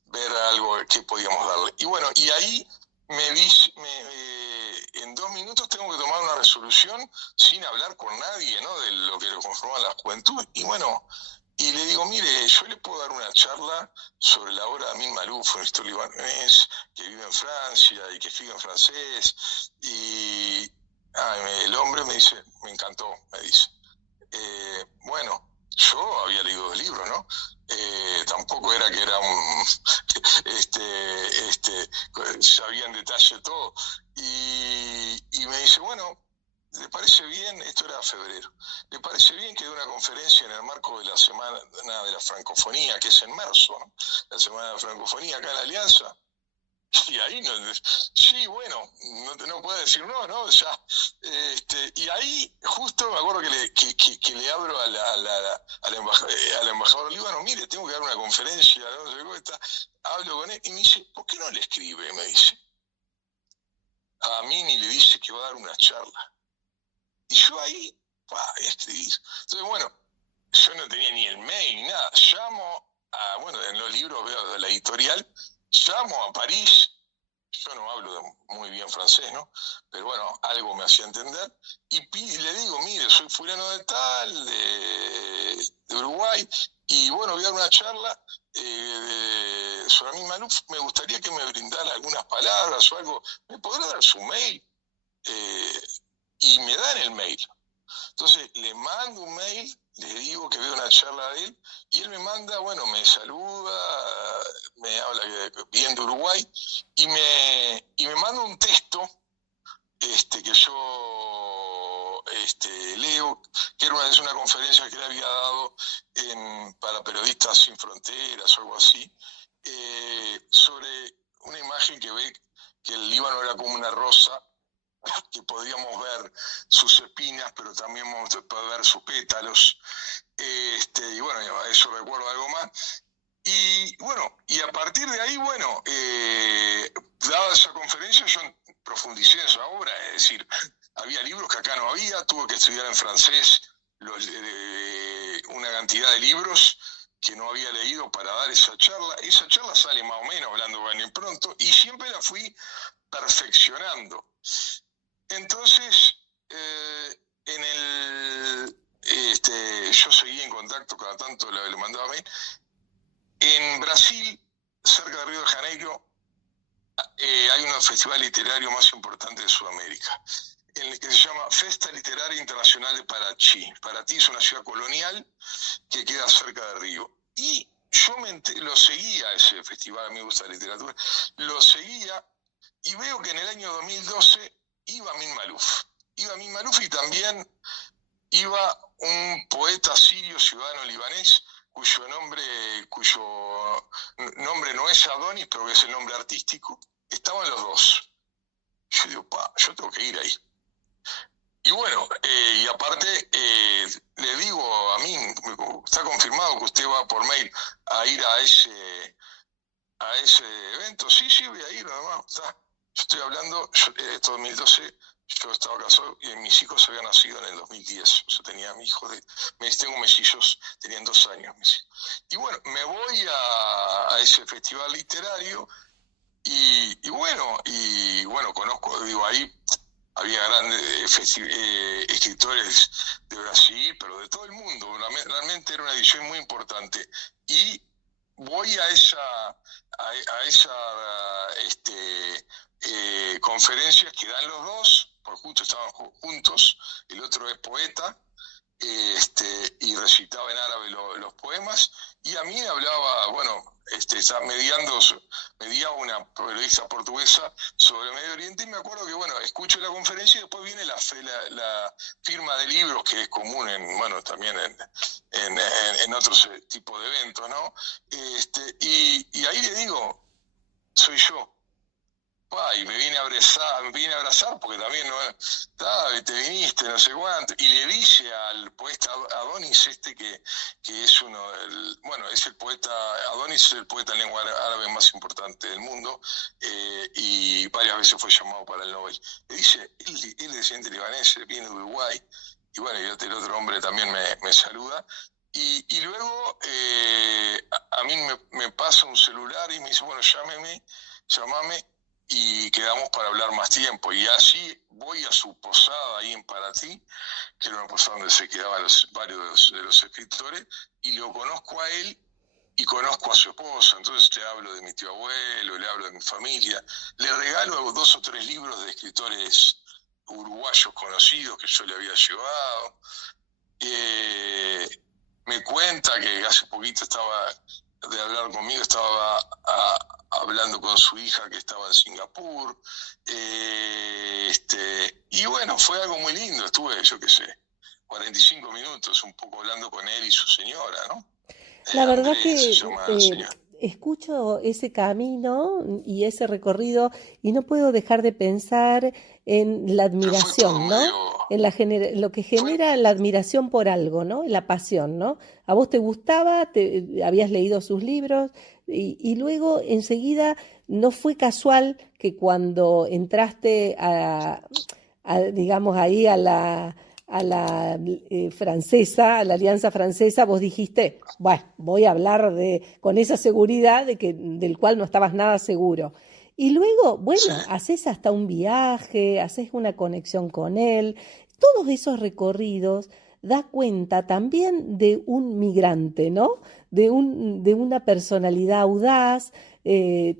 ver algo que podíamos darle. Y bueno, y ahí me dice, en 2 minutos tengo que tomar una resolución sin hablar con nadie, ¿no? De lo que lo conforma la juventud. Y bueno, y le digo, mire, yo le puedo dar una charla sobre la obra de Amin Maalouf, un historiador libanés que vive en Francia y que escribe en francés. Y el hombre me dice, me encantó, me dice. Bueno, yo había leído el libro, ¿no? Tampoco era que era sabía en detalle todo. Y me dice, bueno, ¿le parece bien? Esto era febrero. ¿Le parece bien que dé una conferencia en el marco de la Semana de la Francofonía, que es en marzo, ¿no? La Semana de la Francofonía acá en la Alianza? Y ahí, sí, bueno, no puede decir no, ya. Y ahí justo me acuerdo que le abro al embajador líbano, mire, tengo que dar una conferencia, no sé cómo está. Hablo con él y me dice, ¿por qué no le escribe? Me dice. A Amin y le dice que va a dar una charla. Y yo ahí, voy a escribir. Entonces, bueno, yo no tenía ni el mail ni nada. Llamo bueno, en los libros veo de la editorial, llamo a París. Yo no hablo muy bien francés, ¿no? Pero bueno, algo me hacía entender. Y le digo, mire, soy fulano de tal, de Uruguay, y bueno, voy a dar una charla sobre Amin Maalouf. Me gustaría que me brindara algunas palabras o algo. ¿Me podrá dar su mail? Y me dan el mail. Entonces le mando un mail, le digo que veo una charla de él, y él me manda, bueno, me saluda, me habla bien de Uruguay, y me manda un texto que yo leo, que era una conferencia que él había dado para Periodistas Sin Fronteras o algo así, sobre una imagen que ve que el Líbano era como una rosa, que podíamos ver sus espinas, pero también podemos ver sus pétalos, y bueno, a eso recuerdo algo más. Y bueno, y a partir de ahí, bueno, dada esa conferencia, yo profundicé en esa obra, es decir, había libros que acá no había, tuve que estudiar en francés una cantidad de libros que no había leído para dar esa charla. Esa charla sale más o menos, hablando bien pronto, y siempre la fui perfeccionando. Entonces, yo seguí en contacto, cada tanto le mandaba mail. En Brasil, cerca de Río de Janeiro, hay un festival literario más importante de Sudamérica, el que se llama Festa Literaria Internacional de Paraty. Paraty es una ciudad colonial que queda cerca de Río. Y yo lo seguía, ese festival, a mí me gusta la literatura, lo seguía, y veo que en el año 2012 iba Amin Maalouf. Y también iba un poeta sirio, ciudadano libanés, cuyo nombre no es Adonis, pero que es el nombre artístico. Estaban los dos. Yo digo, yo tengo que ir ahí. Y bueno, y aparte, le digo a mí, está confirmado que usted va por mail a ir a ese evento. Sí, voy a ir, nada más. Yo estoy hablando, esto 2012, yo estaba casado y mis hijos habían nacido en el 2010. O sea, tenía mi hijo tengo mellizos, tenían 2 años. Y bueno, me voy a ese festival literario y bueno, conozco, digo, ahí había grandes escritores de Brasil, pero de todo el mundo. Realmente era una edición muy importante. Y voy a esa conferencias que dan los dos, porque justo estaban juntos. El otro es poeta, y recitaba en árabe los poemas, y a mí hablaba, bueno, mediaba una periodista portuguesa sobre Medio Oriente, y me acuerdo que, bueno, escucho la conferencia y después viene la firma de libros, que es común también en otros tipos de eventos, ¿no? Y ahí le digo, soy yo. Y me vine a abrazar porque también te viniste, no sé cuánto, y le dice al poeta Adonis que es es el poeta, Adonis es el poeta en lengua árabe más importante del mundo, y varias veces fue llamado para el Nobel. Le dice, él es descendiente libanés, viene de Uruguay, y bueno, y el otro hombre también me saluda, y luego a mí me pasa un celular y me dice, bueno, llámame, y quedamos para hablar más tiempo. Y así voy a su posada ahí en Paraty, que era una posada donde se quedaban varios de los escritores, y lo conozco a él y conozco a su esposa. Entonces te hablo de mi tío abuelo, le hablo de mi familia, le regalo 2 o 3 libros de escritores uruguayos conocidos que yo le había llevado. Me cuenta que hace poquito estaba hablando con su hija que estaba en Singapur, y bueno, fue algo muy lindo. Estuve, 45 minutos un poco hablando con él y su señora, ¿no? La verdad Andrés, que escucho ese camino y ese recorrido y no puedo dejar de pensar en la admiración, ¿no? En lo que genera la admiración por algo, ¿no? La pasión, ¿no? A vos te gustaba, habías leído sus libros y luego enseguida no fue casual que cuando entraste digamos ahí a francesa, a la Alianza Francesa, vos dijiste, bueno, voy a hablar con esa seguridad del cual no estabas nada seguro. Y luego, bueno, haces hasta un viaje, haces una conexión con él. Todos esos recorridos da cuenta también de un migrante, ¿no? De una personalidad audaz,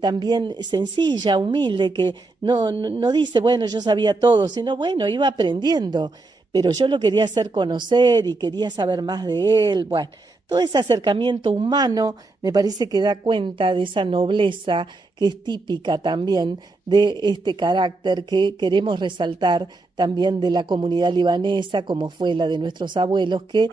también sencilla, humilde, que no dice, bueno, yo sabía todo, sino, bueno, iba aprendiendo, pero yo lo quería hacer conocer y quería saber más de él. Bueno, todo ese acercamiento humano me parece que da cuenta de esa nobleza que es típica también de este carácter que queremos resaltar también de la comunidad libanesa, como fue la de nuestros abuelos, que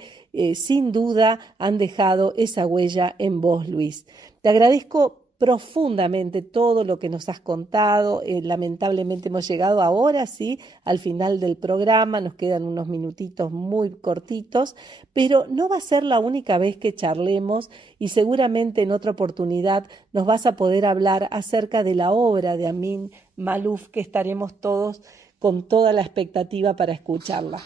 sin duda han dejado esa huella en vos, Luis. Te agradezco profundamente todo lo que nos has contado. Lamentablemente hemos llegado ahora, sí, al final del programa, nos quedan unos minutitos muy cortitos, pero no va a ser la única vez que charlemos y seguramente en otra oportunidad nos vas a poder hablar acerca de la obra de Amin Maalouf, que estaremos todos con toda la expectativa para escucharla.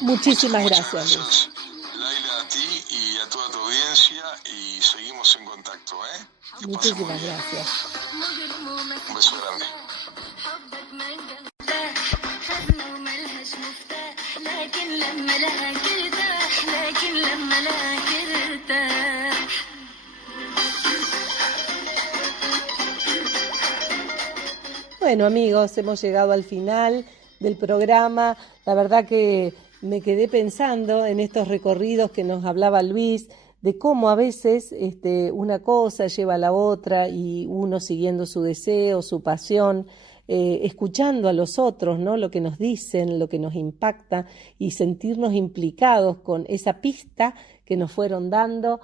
Muchísimas gracias, Luis. Laila, a ti y a toda tu audiencia, y seguimos en contacto, ¿eh? Muchísimas gracias. Un beso grande. Bueno, amigos, hemos llegado al final del programa. La verdad que me quedé pensando en estos recorridos que nos hablaba Luis, de cómo a veces una cosa lleva a la otra y uno siguiendo su deseo, su pasión, escuchando a los otros, ¿no? Lo que nos dicen, lo que nos impacta y sentirnos implicados con esa pista que nos fueron dando,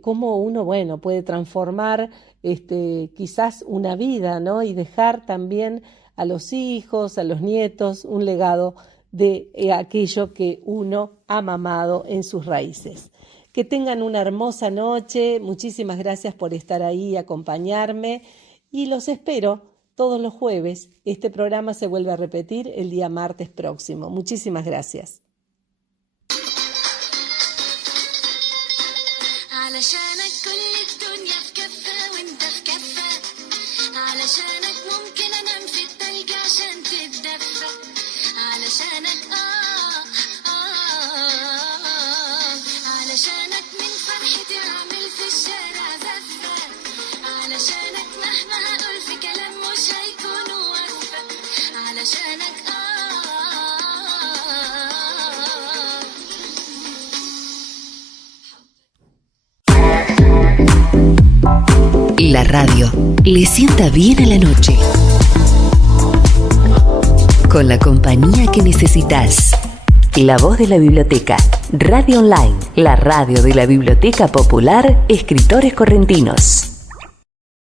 cómo uno, bueno, puede transformar quizás una vida, ¿no? Y dejar también a los hijos, a los nietos, un legado de aquello que uno ha mamado en sus raíces. Que tengan una hermosa noche, muchísimas gracias por estar ahí y acompañarme, y los espero todos los jueves. Este programa se vuelve a repetir el día martes próximo. Muchísimas gracias. La radio le sienta bien a la noche, con la compañía que necesitas. La voz de la biblioteca, Radio Online, la radio de la Biblioteca Popular Escritores Correntinos.